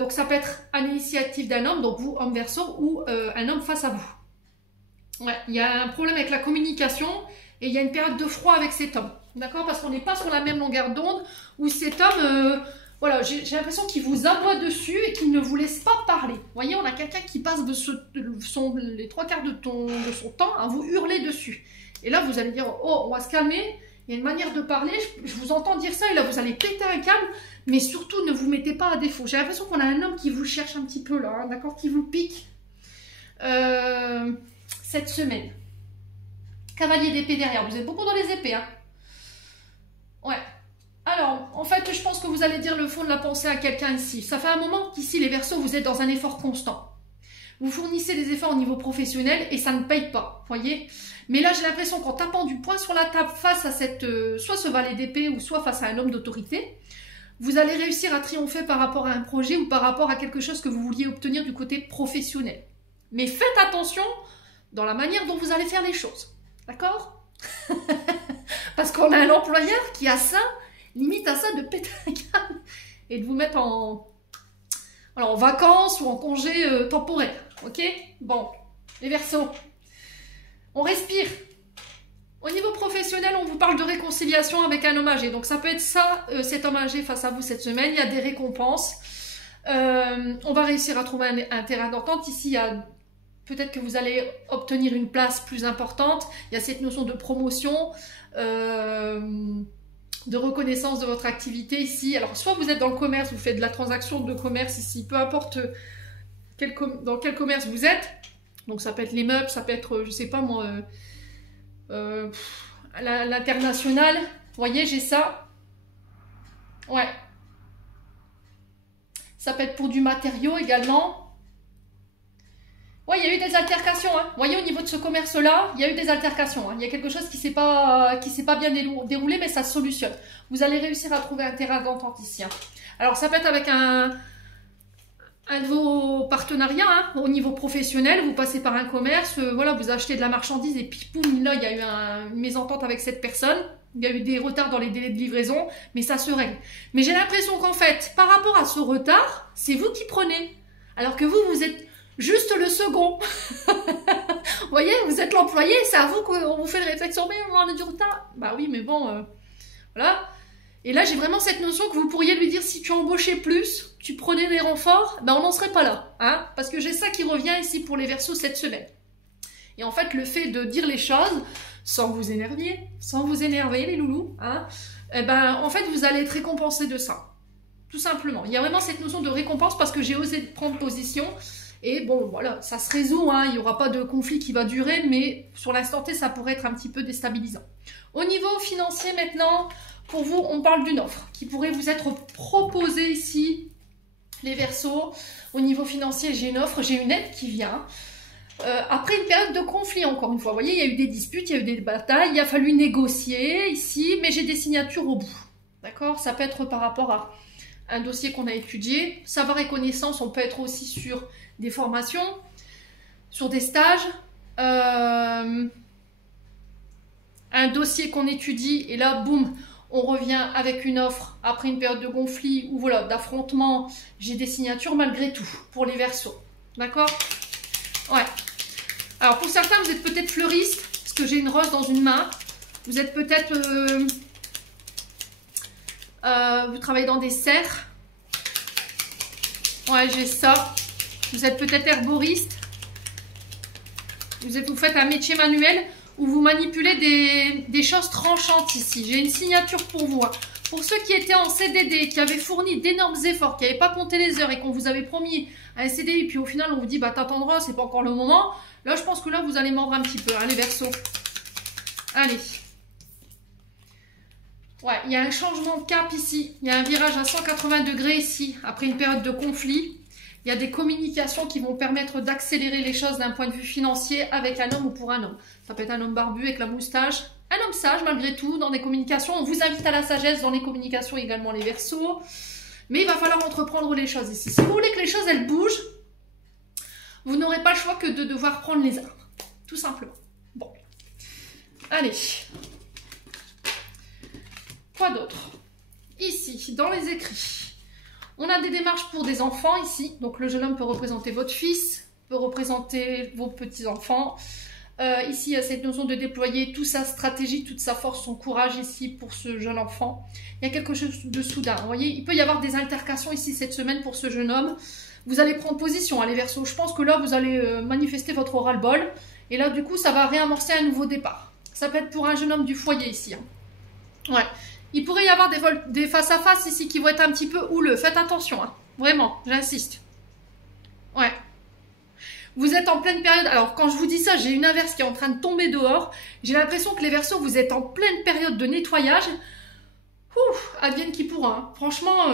Donc ça peut être à l'initiative d'un homme, donc vous, homme Verseau, ou un homme face à vous. Ouais, il y a un problème avec la communication et il y a une période de froid avec cet homme. D'accord? Parce qu'on n'est pas sur la même longueur d'onde, où cet homme, voilà, j'ai l'impression qu'il vous aboie dessus et qu'il ne vous laisse pas parler. Vous voyez, on a quelqu'un qui passe les 3/4 de son temps à vous hurler dessus. Et là, vous allez dire, oh, on va se calmer. Il y a une manière de parler, je vous entends dire ça et là vous allez péter un câble, mais surtout ne vous mettez pas à défaut. J'ai l'impression qu'on a un homme qui vous cherche un petit peu là, hein, d'accord, qui vous pique cette semaine. Cavalier d'épée derrière, vous êtes beaucoup dans les épées. Hein. Ouais. Alors, en fait, je pense que vous allez dire le fond de la pensée à quelqu'un ici. Ça fait un moment qu'ici, les Verseaux, vous êtes dans un effort constant. Vous fournissez des efforts au niveau professionnel et ça ne paye pas, voyez. Mais là, j'ai l'impression qu'en tapant du poing sur la table face à soit ce valet d'épée ou soit face à un homme d'autorité, vous allez réussir à triompher par rapport à un projet ou par rapport à quelque chose que vous vouliez obtenir du côté professionnel. Mais faites attention dans la manière dont vous allez faire les choses. D'accord? Parce qu'on a un employeur qui a ça, limite à ça de péter un câble et de vous mettre en vacances ou en congé temporaire. Ok? Bon, les Verseaux, on respire. Au niveau professionnel, on vous parle de réconciliation avec un homme âgé. Donc ça peut être ça, cet homme âgé face à vous cette semaine. Il y a des récompenses. On va réussir à trouver un terrain d'entente. Ici, il y a peut-être que vous allez obtenir une place plus importante. Il y a cette notion de promotion, de reconnaissance de votre activité ici. Alors, soit vous êtes dans le commerce, vous faites de la transaction de commerce ici, peu importe dans quel commerce vous êtes. Donc ça peut être les meubles, ça peut être, je sais pas moi... l'international, vous voyez, j'ai ça. Ouais. Ça peut être pour du matériau également. Ouais, il y a eu des altercations. Hein. Vous voyez, au niveau de ce commerce-là, il y a eu des altercations. Hein. Il y a quelque chose qui s'est pas bien déroulé, mais ça se solutionne. Vous allez réussir à trouver un terrain d'entente ici. Hein. Alors, ça peut être avec un de vos partenariats, hein, au niveau professionnel, vous passez par un commerce, voilà, vous achetez de la marchandise et puis poum, là, il y a eu une mésentente avec cette personne, il y a eu des retards dans les délais de livraison, mais ça se règle. Mais j'ai l'impression qu'en fait, par rapport à ce retard, c'est vous qui prenez, alors que vous êtes juste le second. Vous voyez, vous êtes l'employé, c'est à vous qu'on vous fait le réflexion, mais on a du retard. Bah oui, mais bon, voilà. Et là, j'ai vraiment cette notion que vous pourriez lui dire, si tu embauchais plus, tu prenais des renforts, ben on n'en serait pas là. Hein, parce que j'ai ça qui revient ici pour les Verseaux cette semaine. Et en fait, le fait de dire les choses, sans vous énerver, les loulous, hein, eh ben, en fait, vous allez être récompensé de ça. Tout simplement. Il y a vraiment cette notion de récompense parce que j'ai osé prendre position. Et bon, voilà, ça se résout, hein, il n'y aura pas de conflit qui va durer, mais sur l'instant T, ça pourrait être un petit peu déstabilisant. Au niveau financier maintenant... Pour vous, on parle d'une offre qui pourrait vous être proposée ici, les Verseaux. Au niveau financier, j'ai une offre, j'ai une aide qui vient. Après une période de conflit, encore une fois. Vous voyez, il y a eu des disputes, il y a eu des batailles, il a fallu négocier ici, mais j'ai des signatures au bout. D'accord? Ça peut être par rapport à un dossier qu'on a étudié. Savoir et connaissance, on peut être aussi sur des formations, sur des stages. Un dossier qu'on étudie, et là, boum, on revient avec une offre après une période de conflit ou voilà, d'affrontement. J'ai des signatures malgré tout pour les Verseaux. D'accord? Ouais. Alors pour certains, vous êtes peut-être fleuriste, parce que j'ai une rose dans une main. Vous êtes peut-être... vous travaillez dans des serres. Ouais, j'ai ça. Vous êtes peut-être herboriste. Vous faites un métier manuel où vous manipulez des choses tranchantes ici. J'ai une signature pour vous. Hein. Pour ceux qui étaient en CDD, qui avaient fourni d'énormes efforts, qui n'avaient pas compté les heures et qu'on vous avait promis un CDI, puis au final on vous dit bah t'attendras, c'est pas encore le moment. Là je pense que là vous allez mordre un petit peu, hein, les Verseaux. Allez. Ouais, il y a un changement de cap ici. Il y a un virage à 180 degrés ici, après une période de conflit. Il y a des communications qui vont permettre d'accélérer les choses d'un point de vue financier avec un homme ou pour un homme. Ça peut être un homme barbu avec la moustache, un homme sage malgré tout dans des communications. On vous invite à la sagesse dans les communications également, les Verseaux. Mais il va falloir entreprendre les choses ici. Si vous voulez que les choses elles bougent, vous n'aurez pas le choix que de devoir prendre les armes. Tout simplement. Bon. Allez. Quoi d'autre? Ici, dans les écrits. On a des démarches pour des enfants ici. Donc le jeune homme peut représenter votre fils, peut représenter vos petits-enfants. Ici, il y a cette notion de déployer toute sa stratégie, toute sa force, son courage ici pour ce jeune enfant. Il y a quelque chose de soudain. Vous voyez, il peut y avoir des altercations ici cette semaine pour ce jeune homme. Vous allez prendre position, hein, les Verseaux. Je pense que là, vous allez manifester votre ras-le-bol. Et là, du coup, ça va réamorcer un nouveau départ. Ça peut être pour un jeune homme du foyer ici. Hein. Ouais. Il pourrait y avoir des face-à-face ici qui vont être un petit peu houleux. Faites attention, hein. Vraiment, j'insiste. Ouais. Vous êtes en pleine période... Alors, quand je vous dis ça, j'ai une averse qui est en train de tomber dehors. J'ai l'impression que les Verseaux, vous êtes en pleine période de nettoyage. Ouf, advienne qui pourra. Hein. Franchement,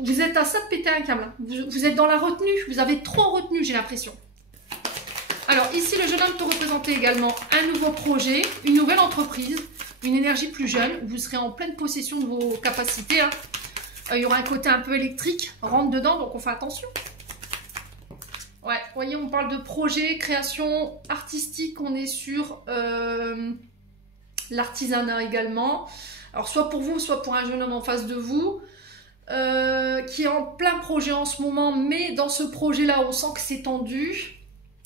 vous êtes à ça de péter un câble. Hein. Vous êtes dans la retenue. Vous avez trop retenu, j'ai l'impression. Alors, ici, le jeune homme peut représenter également un nouveau projet, une nouvelle entreprise, une énergie plus jeune. Vous serez en pleine possession de vos capacités. Hein. Il y aura un côté un peu électrique, rentre dedans, donc on fait attention. Ouais, vous voyez, on parle de projet, création artistique, on est sur l'artisanat également. Alors, soit pour vous, soit pour un jeune homme en face de vous, qui est en plein projet en ce moment, mais dans ce projet-là, on sent que c'est tendu.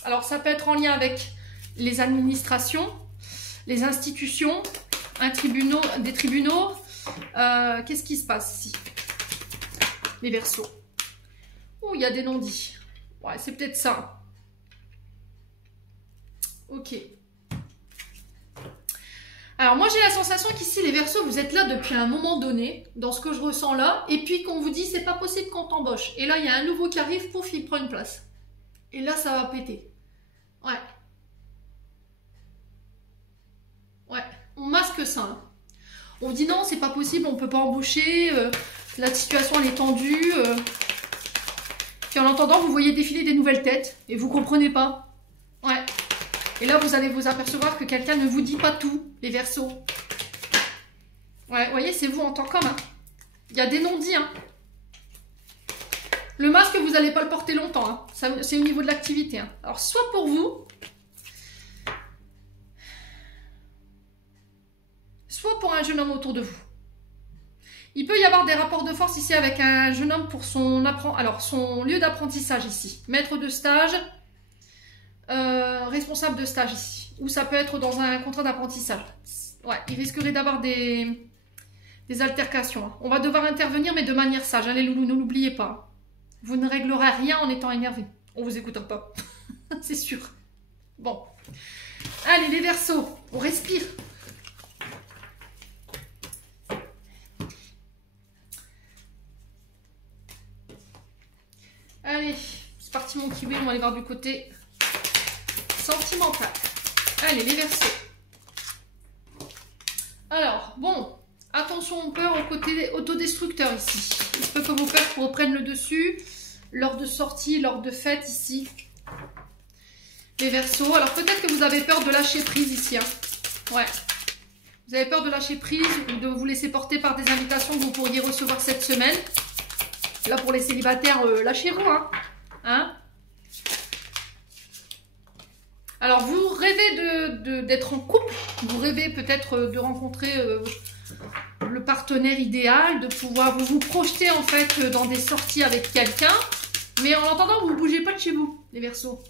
Alors, ça peut être en lien avec les administrations, les institutions, des tribunaux. Qu'est-ce qui se passe ici? Les Verseaux. Oh, il y a des non-dits. Ouais, c'est peut-être ça. Ok. Alors, moi, j'ai la sensation qu'ici, les Verseaux, vous êtes là depuis un moment donné, dans ce que je ressens là, et puis qu'on vous dit, c'est pas possible qu'on t'embauche. Et là, il y a un nouveau qui arrive, pouf, il prend une place. Et là, ça va péter. Ouais. Ouais, on masque ça. Hein. On vous dit, non, c'est pas possible, on peut pas embaucher, la situation, elle est tendue. Puis en entendant, vous voyez défiler des nouvelles têtes, et vous comprenez pas. Ouais. Et là, vous allez vous apercevoir que quelqu'un ne vous dit pas tout, les Verseaux. Ouais, vous voyez, c'est vous en tant qu'homme. Hein. Il y a des non-dits. Hein. Le masque, vous n'allez pas le porter longtemps. Hein. C'est au niveau de l'activité. Hein. Alors, soit pour vous, soit pour un jeune homme autour de vous. Il peut y avoir des rapports de force ici avec un jeune homme pour son lieu d'apprentissage ici. Maître de stage, responsable de stage ici. Ou ça peut être dans un contrat d'apprentissage. Ouais, il risquerait d'avoir des altercations. Hein. On va devoir intervenir, mais de manière sage. Hein, les loulous, ne l'oubliez pas. Vous ne réglerez rien en étant énervé. On vous écoutera pas. C'est sûr. Bon. Allez, les Verseaux, on respire. Allez, c'est parti mon kiwi, on va aller voir du côté sentimental. Allez, les Verseaux. Alors, bon, attention aux peurs au côté autodestructeur ici. Il se peut que vos peurs reprennent le dessus lors de sorties, lors de fêtes ici. Les Verseaux. Alors, peut-être que vous avez peur de lâcher prise ici. Hein. Ouais. Vous avez peur de lâcher prise ou de vous laisser porter par des invitations que vous pourriez recevoir cette semaine. Là, pour les célibataires, lâchez-vous. Hein. Alors, vous rêvez d'être en couple. Vous rêvez peut-être de rencontrer le partenaire idéal, de pouvoir vous projeter en fait dans des sorties avec quelqu'un. Mais en attendant, vous ne bougez pas de chez vous, les Verseaux.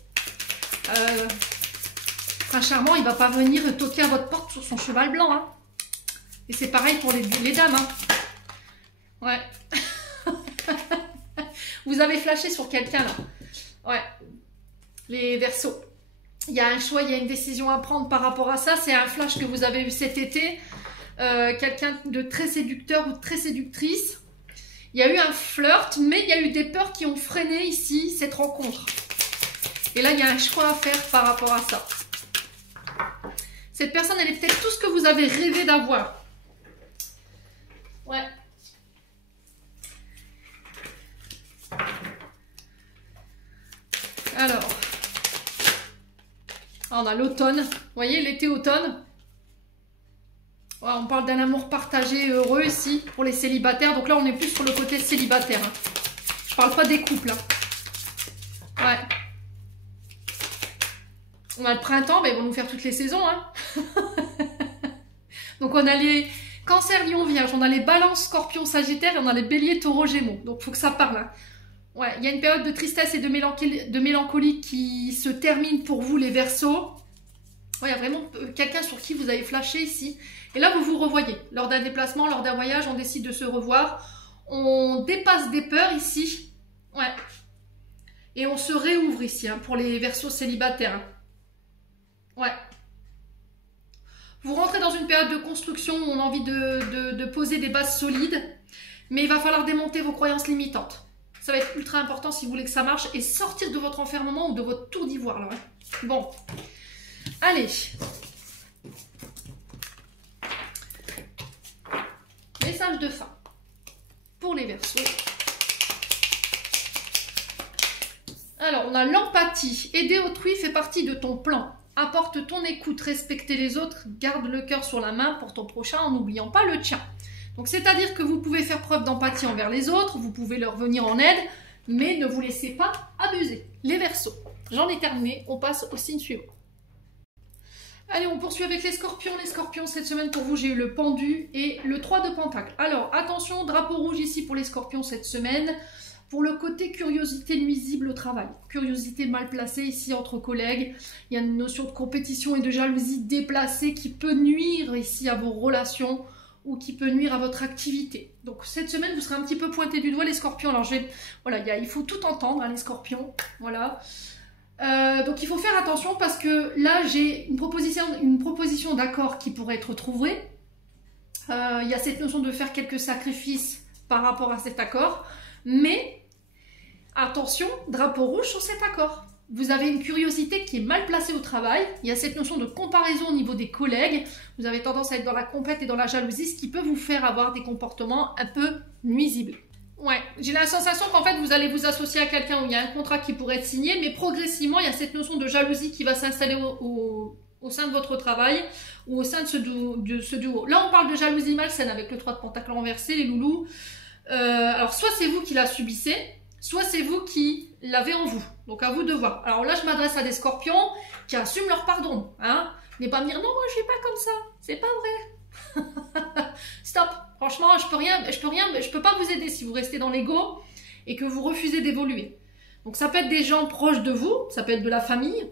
Prince Charmant, il ne va pas venir toquer à votre porte sur son cheval blanc. Hein. Et c'est pareil pour les dames. Hein. Ouais. Vous avez flashé sur quelqu'un là. Ouais. Les Verseaux. Il y a un choix, il y a une décision à prendre par rapport à ça. C'est un flash que vous avez eu cet été. Quelqu'un de très séducteur ou de très séductrice. Il y a eu un flirt, mais il y a eu des peurs qui ont freiné ici cette rencontre. Et là, il y a un choix à faire par rapport à ça. Cette personne, elle est peut-être tout ce que vous avez rêvé d'avoir. Ouais. Alors, on a l'automne. Vous voyez, l'été-automne. Ouais, on parle d'un amour partagé heureux ici pour les célibataires. Donc là, on est plus sur le côté célibataire. Hein. Je parle pas des couples. Hein. Ouais. On a le printemps, mais ils vont nous faire toutes les saisons. Hein. Donc on a les Cancer, Lion, Vierge. On a les Balances, Scorpion, Sagittaire. Et on a les Béliers, Taureau, Gémeaux. Donc il faut que ça parle. Hein. Ouais, il y a une période de tristesse et de mélancolie qui se termine pour vous, les Verseaux. Ouais, il y a vraiment quelqu'un sur qui vous avez flashé ici. Et là, vous vous revoyez. Lors d'un déplacement, lors d'un voyage, on décide de se revoir. On dépasse des peurs ici. Ouais. Et on se réouvre ici, hein, pour les Verseaux célibataires. Ouais. Vous rentrez dans une période de construction où on a envie de poser des bases solides. Mais il va falloir démonter vos croyances limitantes. Ça va être ultra important si vous voulez que ça marche. Et sortir de votre enfermement ou de votre tour d'ivoire. Là, hein. Bon. Allez. Message de fin pour les Verseaux. Alors, on a l'empathie. Aider autrui fait partie de ton plan. Apporte ton écoute, respecter les autres, garde le cœur sur la main pour ton prochain en n'oubliant pas le tien. Donc c'est-à-dire que vous pouvez faire preuve d'empathie envers les autres, vous pouvez leur venir en aide, mais ne vous laissez pas abuser. Les Verseaux. J'en ai terminé, on passe au signe suivant. Allez, on poursuit avec les Scorpions. Les Scorpions, cette semaine pour vous, j'ai eu le pendu et le 3 de Pentacle. Alors, attention, drapeau rouge ici pour les Scorpions cette semaine. Pour le côté curiosité nuisible au travail. Curiosité mal placée ici entre collègues. Il y a une notion de compétition et de jalousie déplacée qui peut nuire ici à vos relations ou qui peut nuire à votre activité. Donc cette semaine, vous serez un petit peu pointé du doigt les Scorpions. Alors voilà, il faut tout entendre, hein, les Scorpions. Voilà. Donc il faut faire attention parce que là, j'ai une proposition d'accord qui pourrait être trouvée. Il y a cette notion de faire quelques sacrifices par rapport à cet accord. Mais attention, drapeau rouge sur cet accord. Vous avez une curiosité qui est mal placée au travail. Il y a cette notion de comparaison au niveau des collègues. Vous avez tendance à être dans la compète et dans la jalousie, ce qui peut vous faire avoir des comportements un peu nuisibles. Ouais, j'ai la sensation qu'en fait, vous allez vous associer à quelqu'un où il y a un contrat qui pourrait être signé, mais progressivement, il y a cette notion de jalousie qui va s'installer au sein de votre travail ou au sein de ce duo. Là, on parle de jalousie malsaine avec le 3 de Pentacle renversé, les loulous. Alors, soit c'est vous qui la subissez, soit c'est vous qui l'avez en vous. Donc, à vous de voir. Alors là, je m'adresse à des Scorpions qui assument leur pardon. Hein. Ne pas me dire, non, moi, je suis pas comme ça. C'est pas vrai. Stop. Franchement, je peux pas vous aider si vous restez dans l'ego et que vous refusez d'évoluer. Donc, ça peut être des gens proches de vous, ça peut être de la famille.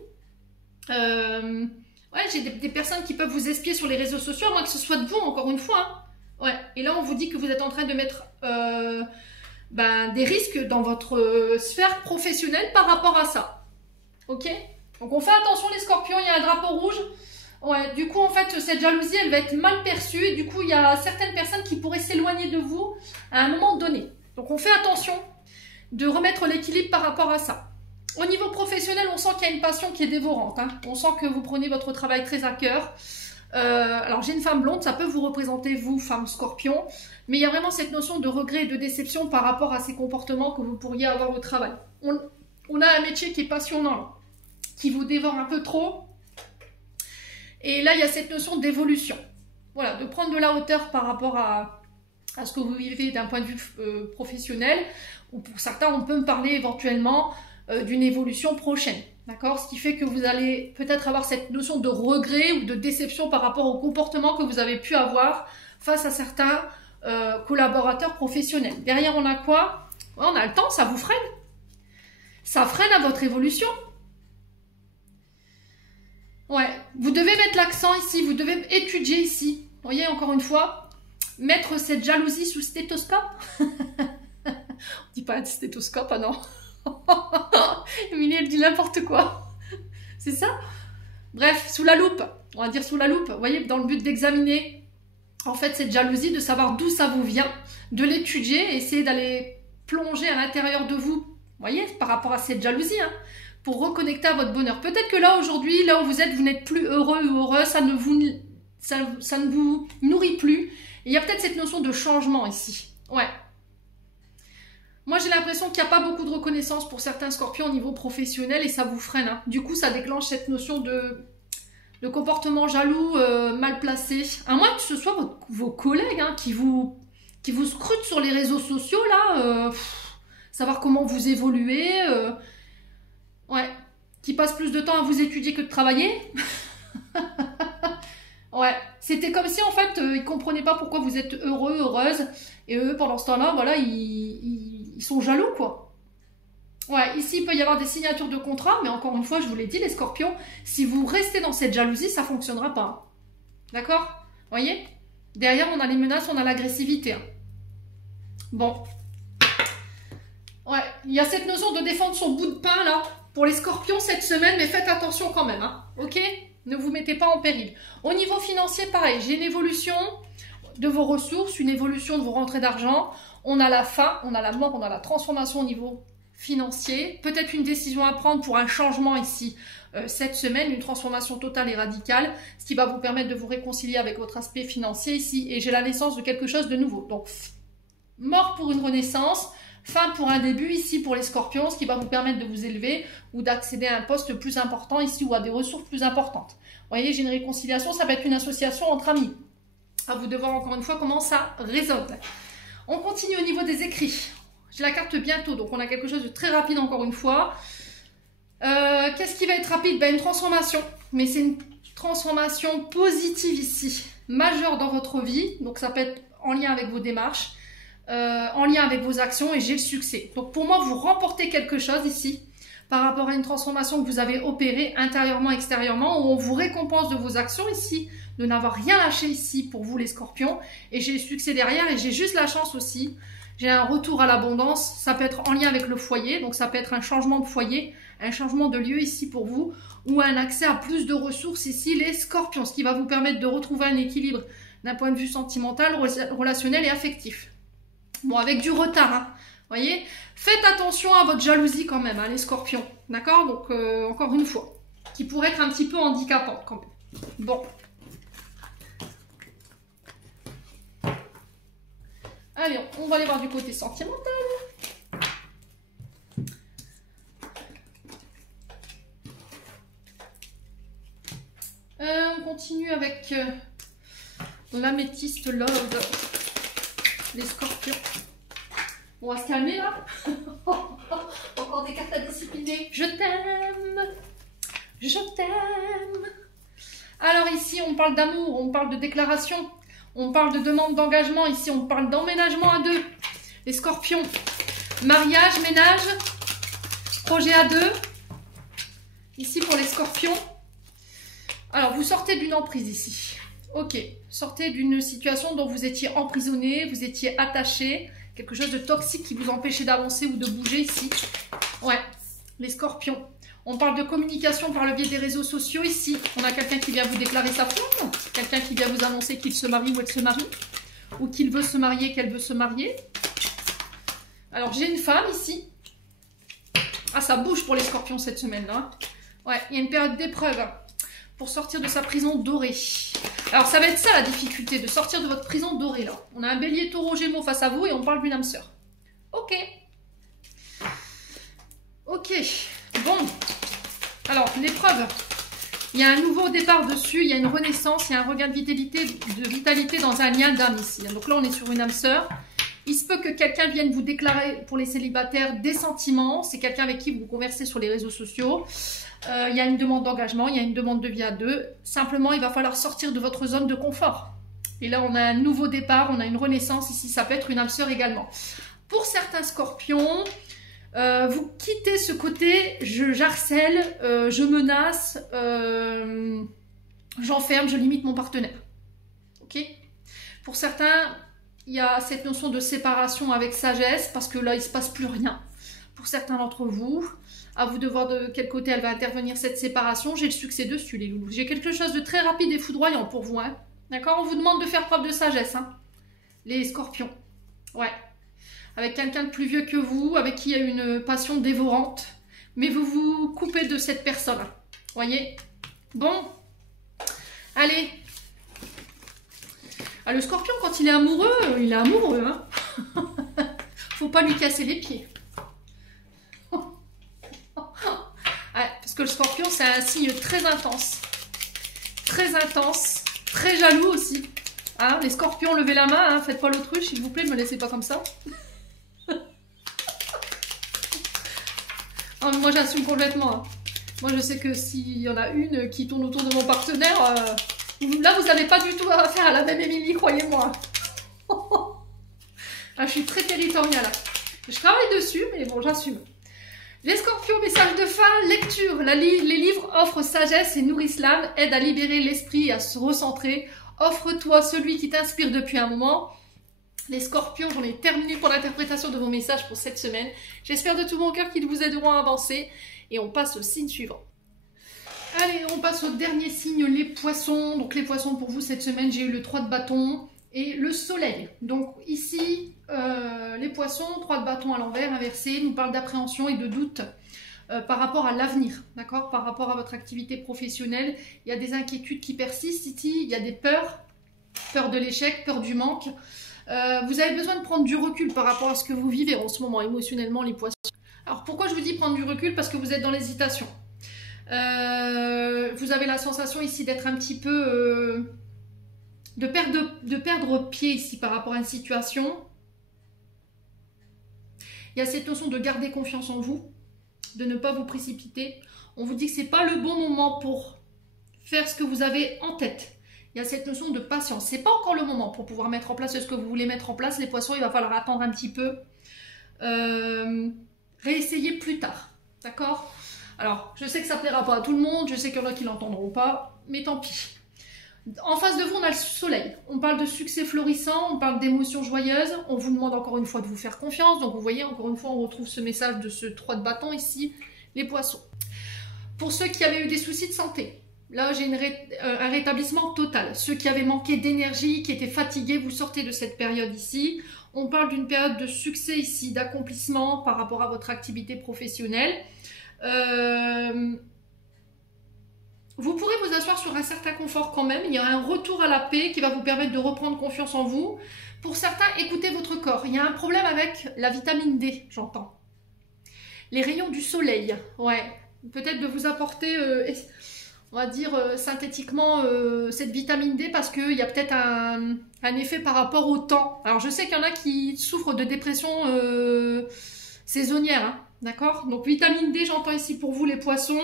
Ouais, j'ai des personnes qui peuvent vous espier sur les réseaux sociaux, à moins que ce soit de vous, encore une fois. Hein. Ouais. Et là, on vous dit que vous êtes en train de mettre des risques dans votre sphère professionnelle par rapport à ça. Ok? Donc, on fait attention, les Scorpions, il y a un drapeau rouge. Ouais, du coup, en fait, cette jalousie, elle va être mal perçue. Et du coup, il y a certaines personnes qui pourraient s'éloigner de vous à un moment donné. Donc, on fait attention de remettre l'équilibre par rapport à ça. Au niveau professionnel, on sent qu'il y a une passion qui est dévorante. Hein. On sent que vous prenez votre travail très à cœur. Alors, j'ai une femme blonde, ça peut vous représenter, vous, femme Scorpion. Mais il y a vraiment cette notion de regret et de déception par rapport à ces comportements que vous pourriez avoir au travail. On a un métier qui est passionnant, qui vous dévore un peu trop. Et là, il y a cette notion d'évolution. Voilà, de prendre de la hauteur par rapport à ce que vous vivez d'un point de vue professionnel. Ou pour certains, on peut me parler éventuellement d'une évolution prochaine. D'accord? Ce qui fait que vous allez peut-être avoir cette notion de regret ou de déception par rapport au comportement que vous avez pu avoir face à certains collaborateurs professionnels. Derrière, on a quoi? Ouais, on a le temps, ça vous freine. Ça freine à votre évolution. Ouais, vous devez mettre l'accent ici, vous devez étudier ici. Vous voyez, encore une fois, mettre cette jalousie sous stéthoscope. On dit pas un stéthoscope, ah non. Emilie, elle dit n'importe quoi. C'est ça? Bref, sous la loupe. On va dire sous la loupe. Vous voyez, dans le but d'examiner, en fait, cette jalousie, de savoir d'où ça vous vient, de l'étudier, essayer d'aller plonger à l'intérieur de vous. Vous voyez, par rapport à cette jalousie, hein, pour reconnecter à votre bonheur. Peut-être que là, aujourd'hui, là où vous êtes, vous n'êtes plus heureux ou heureux, ça ne vous nourrit plus. Et il y a peut-être cette notion de changement ici. Ouais. Moi, j'ai l'impression qu'il n'y a pas beaucoup de reconnaissance pour certains Scorpions au niveau professionnel et ça vous freine. Hein. Du coup, ça déclenche cette notion de comportement jaloux, mal placé. À moins que ce soit vos collègues hein, qui vous scrutent sur les réseaux sociaux, là, savoir comment vous évoluez, ouais, qui passent plus de temps à vous étudier que de travailler. Ouais, c'était comme si en fait, ils comprenaient pas pourquoi vous êtes heureux, heureuse, et eux, pendant ce temps-là, voilà, ils sont jaloux, quoi. Ouais, ici, il peut y avoir des signatures de contrat, mais encore une fois, je vous l'ai dit, les Scorpions, si vous restez dans cette jalousie, ça fonctionnera pas. D'accord? Vous voyez? Derrière, on a les menaces, on a l'agressivité. Hein. Bon. Ouais, il y a cette notion de défendre son bout de pain, là, pour les Scorpions cette semaine, mais faites attention quand même, hein. Ok? Ne vous mettez pas en péril. Au niveau financier, pareil, j'ai une évolution de vos ressources, une évolution de vos rentrées d'argent. On a la fin, on a la mort, on a la transformation au niveau financier. Peut-être une décision à prendre pour un changement ici cette semaine, une transformation totale et radicale, ce qui va vous permettre de vous réconcilier avec votre aspect financier ici. Et j'ai la naissance de quelque chose de nouveau. Donc, mort pour une renaissance. Fin pour un début ici pour les Scorpions, ce qui va vous permettre de vous élever ou d'accéder à un poste plus important ici ou à des ressources plus importantes. Vous voyez, j'ai une réconciliation, ça peut être une association entre amis. À vous de voir encore une fois comment ça résonne. On continue au niveau des écrits. J'ai la carte bientôt, donc on a quelque chose de très rapide encore une fois. Qu'est-ce qui va être rapide? Ben, une transformation. Mais c'est une transformation positive ici, majeure dans votre vie. Donc ça peut être en lien avec vos démarches, en lien avec vos actions, et j'ai le succès. Donc pour moi, vous remportez quelque chose ici par rapport à une transformation que vous avez opérée intérieurement, extérieurement, où on vous récompense de vos actions ici, de n'avoir rien lâché ici pour vous les scorpions, et j'ai le succès derrière, et j'ai juste la chance aussi. J'ai un retour à l'abondance, ça peut être en lien avec le foyer, donc ça peut être un changement de foyer, un changement de lieu ici pour vous, ou un accès à plus de ressources ici, les scorpions, ce qui va vous permettre de retrouver un équilibre d'un point de vue sentimental, relationnel et affectif. Bon, avec du retard, hein, voyez. Faites attention à votre jalousie quand même, hein, les scorpions, d'accord? Donc, encore une fois, qui pourrait être un petit peu handicapante quand même. Bon. Allez, on va aller voir du côté sentimental. On continue avec l'améthyste love, les scorpions. On va se calmer là. Encore des cartes à discipliner. Je t'aime. Je t'aime. Alors ici, on parle d'amour, on parle de déclaration, on parle de demande d'engagement. Ici, on parle d'emménagement à deux. Les scorpions. Mariage, ménage, projet à deux. Ici, pour les scorpions. Alors, vous sortez d'une emprise ici. Ok. Sortez d'une situation dont vous étiez emprisonné, vous étiez attaché. Quelque chose de toxique qui vous empêchait d'avancer ou de bouger ici. Ouais, les scorpions. On parle de communication par le biais des réseaux sociaux ici. On a quelqu'un qui vient vous déclarer sa flamme. Quelqu'un qui vient vous annoncer qu'il se marie ou elle se marie. Ou qu'il veut se marier, qu'elle veut se marier. Alors, j'ai une femme ici. Ah, ça bouge pour les scorpions cette semaine-là. Ouais, il y a une période d'épreuve pour sortir de sa prison dorée. Alors, ça va être ça la difficulté, de sortir de votre prison dorée, là. On a un bélier taureau gémeaux face à vous et on parle d'une âme sœur. Ok. Ok. Bon. Alors, l'épreuve. Il y a un nouveau départ dessus, il y a une renaissance, il y a un regain de vitalité dans un lien d'âme ici. Donc là, on est sur une âme sœur. Il se peut que quelqu'un vienne vous déclarer, pour les célibataires, des sentiments. C'est quelqu'un avec qui vous conversez sur les réseaux sociaux. Il y a une demande d'engagement, il y a une demande de vie à deux. Simplement, il va falloir sortir de votre zone de confort. Et là, on a un nouveau départ, on a une renaissance ici. Ça peut être une âme sœur également. Pour certains scorpions, vous quittez ce côté j'harcèle, je menace, j'enferme, je limite mon partenaire. Ok? Pour certains, il y a cette notion de séparation avec sagesse parce que là, il ne se passe plus rien. Pour certains d'entre vous, à vous de voir de quel côté elle va intervenir cette séparation. J'ai le succès dessus, les loulous. J'ai quelque chose de très rapide et foudroyant pour vous. Hein. D'accord? On vous demande de faire preuve de sagesse, hein, les scorpions. Ouais. Avec quelqu'un de plus vieux que vous, avec qui il y a une passion dévorante. Mais vous vous coupez de cette personne. Voyez? Bon. Allez. Ah, le scorpion, quand il est amoureux, hein. Faut pas lui casser les pieds. Ouais, parce que le scorpion, c'est un signe très intense. Très jaloux aussi. Hein, les scorpions, levez la main, hein, faites pas l'autruche, s'il vous plaît, ne me laissez pas comme ça. Oh, moi, j'assume complètement. Hein. Moi, je sais que s'il y en a une qui tourne autour de mon partenaire, là, vous n'avez pas du tout affaire à la même Émilie, croyez-moi. Ah, je suis très territoriale. Je travaille dessus, mais bon, j'assume. Les scorpions, message de fin, lecture. Les livres offrent sagesse et nourrissent l'âme, aident à libérer l'esprit et à se recentrer. Offre-toi celui qui t'inspire depuis un moment. Les scorpions, j'en ai terminé pour l'interprétation de vos messages pour cette semaine. J'espère de tout mon cœur qu'ils vous aideront à avancer. Et on passe au signe suivant. Allez, on passe au dernier signe, les poissons. Donc les poissons, pour vous, cette semaine, j'ai eu le 3 de bâton et le soleil. Donc ici, les poissons, 3 de bâton à l'envers, inversé, nous parlent d'appréhension et de doute par rapport à l'avenir, d'accord? Par rapport à votre activité professionnelle. Il y a des inquiétudes qui persistent ici, il y a des peurs, peur de l'échec, peur du manque. Vous avez besoin de prendre du recul par rapport à ce que vous vivez en ce moment, émotionnellement, les poissons. Alors pourquoi je vous dis prendre du recul? Parce que vous êtes dans l'hésitation. Vous avez la sensation ici d'être un petit peu de perdre pied ici par rapport à une situation. Il y a cette notion de garder confiance en vous, de ne pas vous précipiter. On vous dit que ce n'est pas le bon moment pour faire ce que vous avez en tête. Il y a cette notion de patience. Ce n'est pas encore le moment pour pouvoir mettre en place ce que vous voulez mettre en place. Les poissons, il va falloir attendre un petit peu. Réessayer plus tard. D'accord? Alors, je sais que ça ne plaira pas à tout le monde. Je sais qu'il y en a qui ne l'entendront pas. Mais tant pis. En face de vous, on a le soleil. On parle de succès florissant. On parle d'émotions joyeuses. On vous demande encore une fois de vous faire confiance. Donc, vous voyez, encore une fois, on retrouve ce message de ce 3 de bâton ici. Les poissons. Pour ceux qui avaient eu des soucis de santé. Là, j'ai un rétablissement total. Ceux qui avaient manqué d'énergie, qui étaient fatigués, vous sortez de cette période ici. On parle d'une période de succès ici, d'accomplissement par rapport à votre activité professionnelle. Vous pourrez vous asseoir sur un certain confort quand même. Il y aura un retour à la paix qui va vous permettre de reprendre confiance en vous. Pour certains, écoutez votre corps. Il y a un problème avec la vitamine D, j'entends. Les rayons du soleil, ouais. Peut-être de vous apporter... on va dire synthétiquement cette vitamine D parce qu'il y a peut-être un effet par rapport au temps. Alors je sais qu'il y en a qui souffrent de dépression saisonnière, hein, d'accord? Donc vitamine D, j'entends ici pour vous les poissons.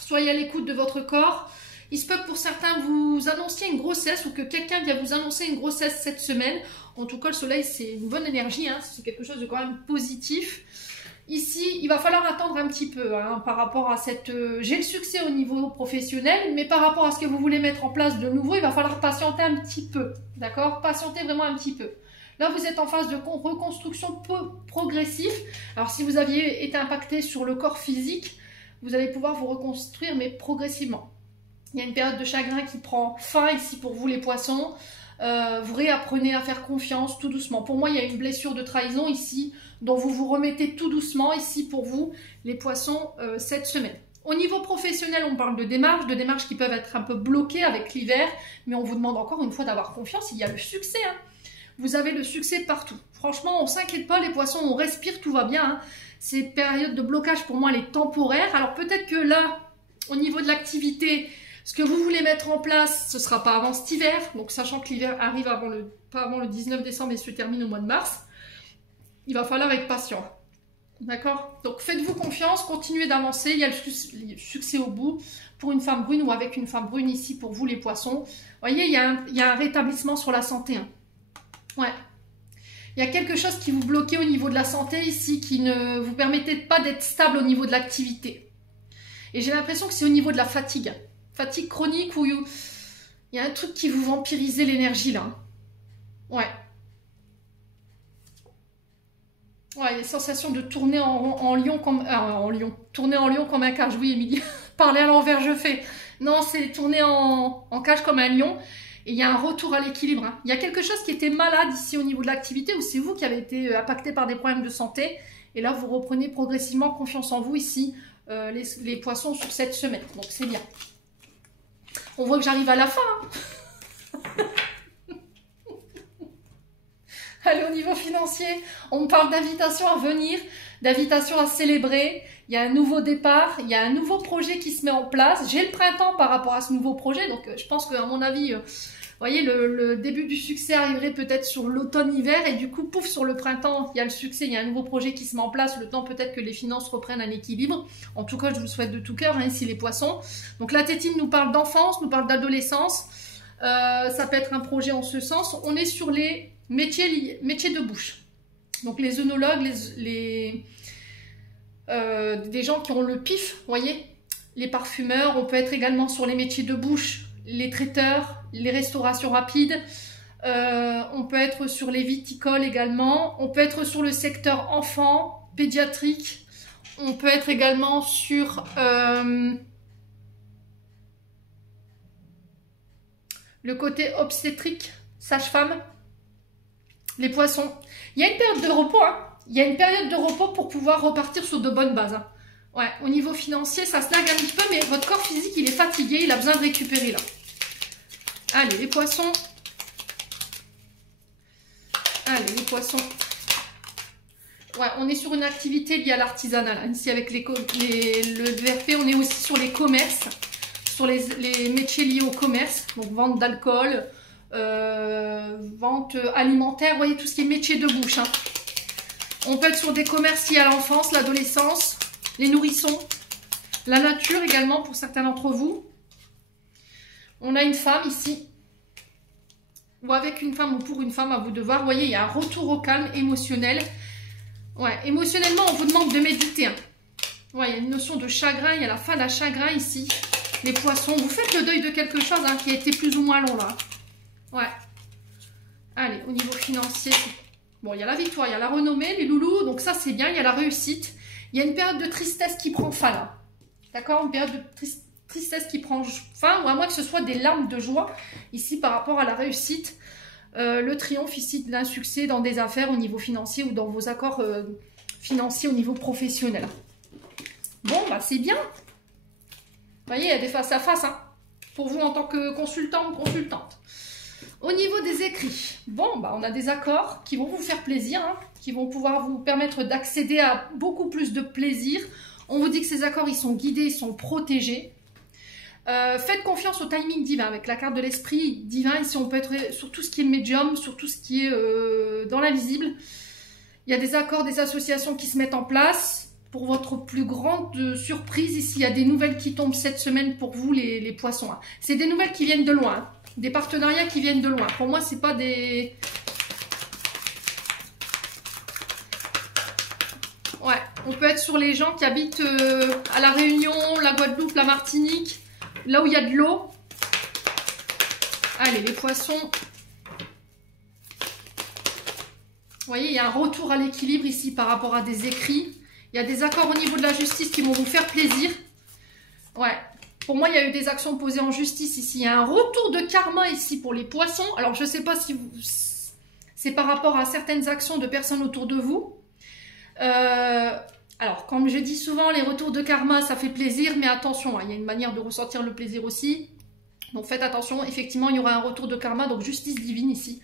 Soyez à l'écoute de votre corps. Il se peut que pour certains vous annonciez une grossesse ou que quelqu'un vient vous annoncer une grossesse cette semaine. En tout cas le soleil c'est une bonne énergie, hein, c'est quelque chose de quand même positif. Ici, il va falloir attendre un petit peu hein, par rapport à cette... j'ai le succès au niveau professionnel, mais par rapport à ce que vous voulez mettre en place de nouveau, il va falloir patienter un petit peu. D'accord? Patienter vraiment un petit peu. Là, vous êtes en phase de reconstruction progressive. Alors, si vous aviez été impacté sur le corps physique, vous allez pouvoir vous reconstruire, mais progressivement. Il y a une période de chagrin qui prend fin ici pour vous, les poissons. Vous réapprenez à faire confiance tout doucement. Pour moi, il y a une blessure de trahison ici, dont vous vous remettez tout doucement ici pour vous, les poissons, cette semaine. Au niveau professionnel, on parle de démarches qui peuvent être un peu bloquées avec l'hiver, mais on vous demande encore une fois d'avoir confiance, il y a le succès. Hein. Vous avez le succès partout. Franchement, on ne s'inquiète pas, les poissons, on respire, tout va bien. Hein. Ces périodes de blocage, pour moi, elle est temporaire. Alors peut-être que là, au niveau de l'activité, ce que vous voulez mettre en place, ce ne sera pas avant cet hiver. Donc sachant que l'hiver arrive pas avant le 19 décembre et se termine au mois de mars. Il va falloir être patient. D'accord? Donc faites-vous confiance, continuez d'avancer. Il y a le succès au bout pour une femme brune ou avec une femme brune ici pour vous les poissons. Vous voyez, il y a un rétablissement sur la santé. Hein. Ouais. Il y a quelque chose qui vous bloquait au niveau de la santé ici, qui ne vous permettait pas d'être stable au niveau de l'activité. Et j'ai l'impression que c'est au niveau de la fatigue. Fatigue chronique où il y a un truc qui vous vampirisait l'énergie là. Ouais. Ouais, il y a sensation de tourner en lion comme... Tourner en lion comme un cage. Oui, Émilie. Parler à l'envers, je fais. Non, c'est tourner en cage comme un lion. Et il y a un retour à l'équilibre. Hein. Il y a quelque chose qui était malade ici au niveau de l'activité ou c'est vous qui avez été impacté par des problèmes de santé. Et là, vous reprenez progressivement confiance en vous ici, les poissons sur cette semaine. Donc, c'est bien. On voit que j'arrive à la fin. Hein. Allez, au niveau financier, on parle d'invitation à venir, d'invitation à célébrer. Il y a un nouveau départ, il y a un nouveau projet qui se met en place. J'ai le printemps par rapport à ce nouveau projet, donc je pense qu'à mon avis, vous voyez, le début du succès arriverait peut-être sur l'automne-hiver et du coup, pouf, sur le printemps, il y a le succès, il y a un nouveau projet qui se met en place, le temps peut-être que les finances reprennent un équilibre. En tout cas, je vous le souhaite de tout cœur, hein, ici les poissons. Donc la tétine nous parle d'enfance, nous parle d'adolescence, ça peut être un projet en ce sens. On est sur les métiers de bouche. Donc les œnologues, des gens qui ont le pif, vous voyez, les parfumeurs, on peut être également sur les métiers de bouche, les traiteurs, les restaurations rapides, on peut être sur les viticoles également, on peut être sur le secteur enfant, pédiatrique, on peut être également sur le côté obstétrique, sage-femme, les poissons. Il y a une période de repos, hein. Il y a une période de repos pour pouvoir repartir sur de bonnes bases. Hein. Ouais, au niveau financier, ça se lague un petit peu, mais votre corps physique, il est fatigué, il a besoin de récupérer là. Allez, les poissons. Allez, les poissons. Ouais, on est sur une activité liée à l'artisanat. Ici, avec le VRP, on est aussi sur les commerces, sur les métiers liés au commerce, donc vente d'alcool, vente alimentaire, vous voyez, tout ce qui est métier de bouche. Hein. On peut être sur des commerces liés à l'enfance, l'adolescence, les nourrissons, la nature également pour certains d'entre vous. On a une femme ici, ou avec une femme ou pour une femme, à vous de voir. Vous voyez, il y a un retour au calme émotionnel. Ouais, émotionnellement, on vous demande de méditer. Hein. Ouais, il y a une notion de chagrin, il y a la fin d'un chagrin ici. Les poissons, vous faites le deuil de quelque chose hein, qui a été plus ou moins long là. Ouais. Allez, au niveau financier, bon, il y a la victoire, il y a la renommée, les loulous, donc ça c'est bien, il y a la réussite. Il y a une période de tristesse qui prend fin là. D'accord? Une période de tristesse qui prend fin, ou à moins que ce soit des larmes de joie, ici par rapport à la réussite. Le triomphe ici d'un succès dans des affaires au niveau financier ou dans vos accords financiers au niveau professionnel. Bon, bah c'est bien. Vous voyez, il y a des face à face, hein, pour vous en tant que consultant ou consultante. Au niveau des écrits, bon, bah on a des accords qui vont vous faire plaisir, hein, qui vont pouvoir vous permettre d'accéder à beaucoup plus de plaisir. On vous dit que ces accords, ils sont guidés, ils sont protégés. Faites confiance au timing divin avec la carte de l'esprit divin. Ici, on peut être sur tout ce qui est médium, sur tout ce qui est dans l'invisible. Il y a des accords, des associations qui se mettent en place. Pour votre plus grande surprise, ici, il y a des nouvelles qui tombent cette semaine pour vous, les poissons. Hein. C'est des nouvelles qui viennent de loin, hein. Des partenariats qui viennent de loin. Pour moi, c'est pas des... Ouais, on peut être sur les gens qui habitent à La Réunion, la Guadeloupe, la Martinique, là où il y a de l'eau. Allez, les poissons. Vous voyez, il y a un retour à l'équilibre ici par rapport à des écrits. Il y a des accords au niveau de la justice qui vont vous faire plaisir. Ouais. Pour moi, il y a eu des actions posées en justice ici. Il y a un retour de karma ici pour les poissons. Alors, je ne sais pas si c'est par rapport à certaines actions de personnes autour de vous. Alors, comme je dis souvent, les retours de karma, ça fait plaisir. Mais attention, hein, il y a une manière de ressentir le plaisir aussi. Donc, faites attention. Effectivement, il y aura un retour de karma. Donc, justice divine ici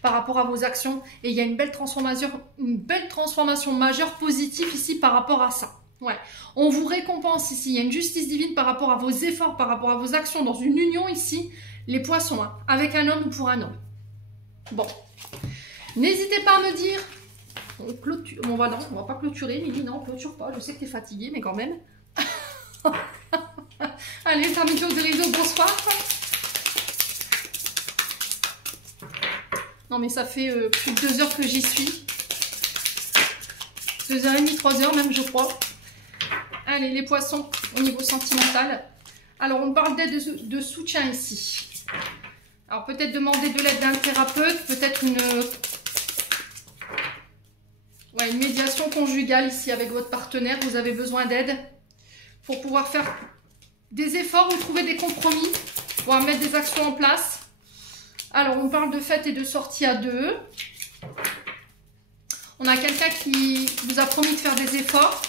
par rapport à vos actions. Et il y a une belle transformation majeure positive ici par rapport à ça. Ouais. On vous récompense ici. Il y a une justice divine par rapport à vos efforts, par rapport à vos actions dans une union ici. Les poissons, hein, avec un homme ou pour un homme. Bon. N'hésitez pas à me dire. On clôture. Bon, bah non, on va pas clôturer. Lily, non, on clôture pas. Je sais que tu es fatiguée, mais quand même. Allez, fermeture de rideau, bonsoir. Non, mais ça fait plus de 2 heures que j'y suis. 2h30, 3h même, je crois. Allez, les poissons, au niveau sentimental. Alors, on parle d'aide de soutien ici. Alors, peut-être demander de l'aide d'un thérapeute, peut-être une médiation conjugale ici avec votre partenaire. Vous avez besoin d'aide pour pouvoir faire des efforts ou trouver des compromis, pouvoir mettre des actions en place. Alors, on parle de fêtes et de sorties à deux. On a quelqu'un qui vous a promis de faire des efforts.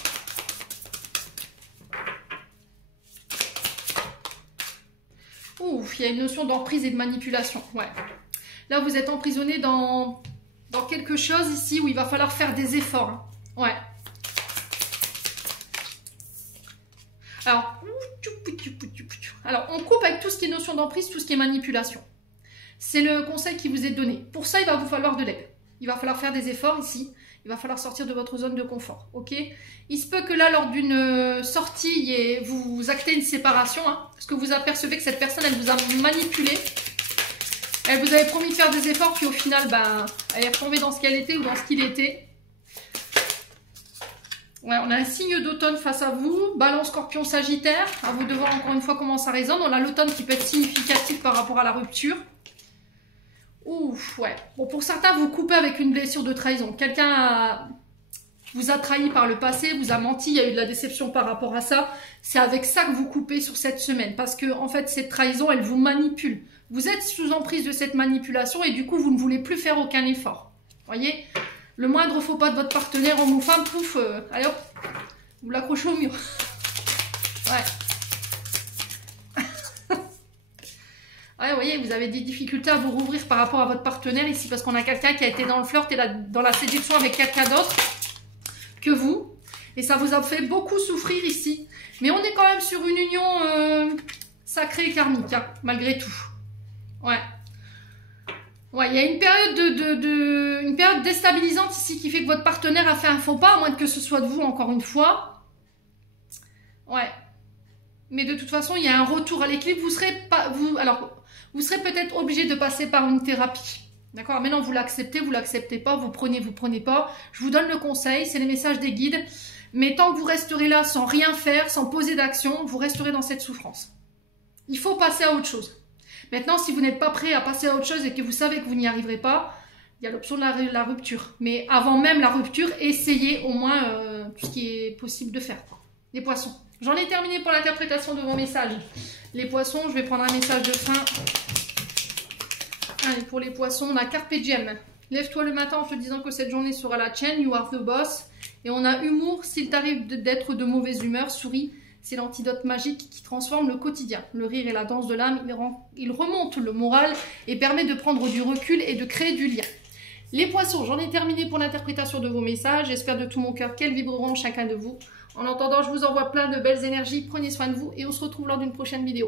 Ouf, il y a une notion d'emprise et de manipulation. Ouais. Là, vous êtes emprisonné dans quelque chose ici où il va falloir faire des efforts. Hein. Ouais. Alors, on coupe avec tout ce qui est notion d'emprise, tout ce qui est manipulation. C'est le conseil qui vous est donné. Pour ça, il va vous falloir de l'aide. Il va falloir faire des efforts ici. Il va falloir sortir de votre zone de confort. Ok? Il se peut que là, lors d'une sortie, vous actez une séparation. Hein, parce que vous apercevez que cette personne, elle vous a manipulé. Elle vous avait promis de faire des efforts. Puis au final, ben, elle est retombée dans ce qu'elle était ou dans ce qu'il était. Ouais, on a un signe d'automne face à vous. Balance, Scorpion, Sagittaire. À vous de voir encore une fois comment ça résonne. On a l'automne qui peut être significatif par rapport à la rupture. Ouf, ouais. Bon, pour certains, vous coupez avec une blessure de trahison. Quelqu'un vous a trahi par le passé, vous a menti, il y a eu de la déception par rapport à ça. C'est avec ça que vous coupez sur cette semaine. Parce que, en fait, cette trahison, elle vous manipule. Vous êtes sous emprise de cette manipulation et du coup, vous ne voulez plus faire aucun effort. Voyez? Le moindre faux pas de votre partenaire, homme ou femme, pouf, allez hop, vous l'accrochez au mur. Ouais. Ouais, vous voyez, vous avez des difficultés à vous rouvrir par rapport à votre partenaire ici, parce qu'on a quelqu'un qui a été dans le flirt et dans la séduction avec quelqu'un d'autre que vous. Et ça vous a fait beaucoup souffrir ici. Mais on est quand même sur une union sacrée et karmique, hein, malgré tout. Ouais. Ouais, il y a une période une période déstabilisante ici qui fait que votre partenaire a fait un faux pas, à moins que ce soit de vous, encore une fois. Ouais. Mais de toute façon, il y a un retour à l'équilibre. Vous serez peut-être obligé de passer par une thérapie. D'accord? Maintenant, vous l'acceptez pas, vous prenez pas. Je vous donne le conseil, c'est les messages des guides. Mais tant que vous resterez là sans rien faire, sans poser d'action, vous resterez dans cette souffrance. Il faut passer à autre chose. Maintenant, si vous n'êtes pas prêt à passer à autre chose et que vous savez que vous n'y arriverez pas, il y a l'option de la rupture. Mais avant même la rupture, essayez au moins tout ce qui est possible de faire. Les poissons. J'en ai terminé pour l'interprétation de vos messages. Les poissons, je vais prendre un message de fin. Allez, pour les poissons, on a Carpe Diem. Lève-toi le matin en te disant que cette journée sera la tienne. You are the boss. Et on a humour. S'il t'arrive d'être de mauvaise humeur, souris. C'est l'antidote magique qui transforme le quotidien. Le rire et la danse de l'âme, il remonte le moral et permet de prendre du recul et de créer du lien. Les poissons, j'en ai terminé pour l'interprétation de vos messages. J'espère de tout mon cœur qu'elles vibreront chacun de vous. En attendant, je vous envoie plein de belles énergies. Prenez soin de vous et on se retrouve lors d'une prochaine vidéo.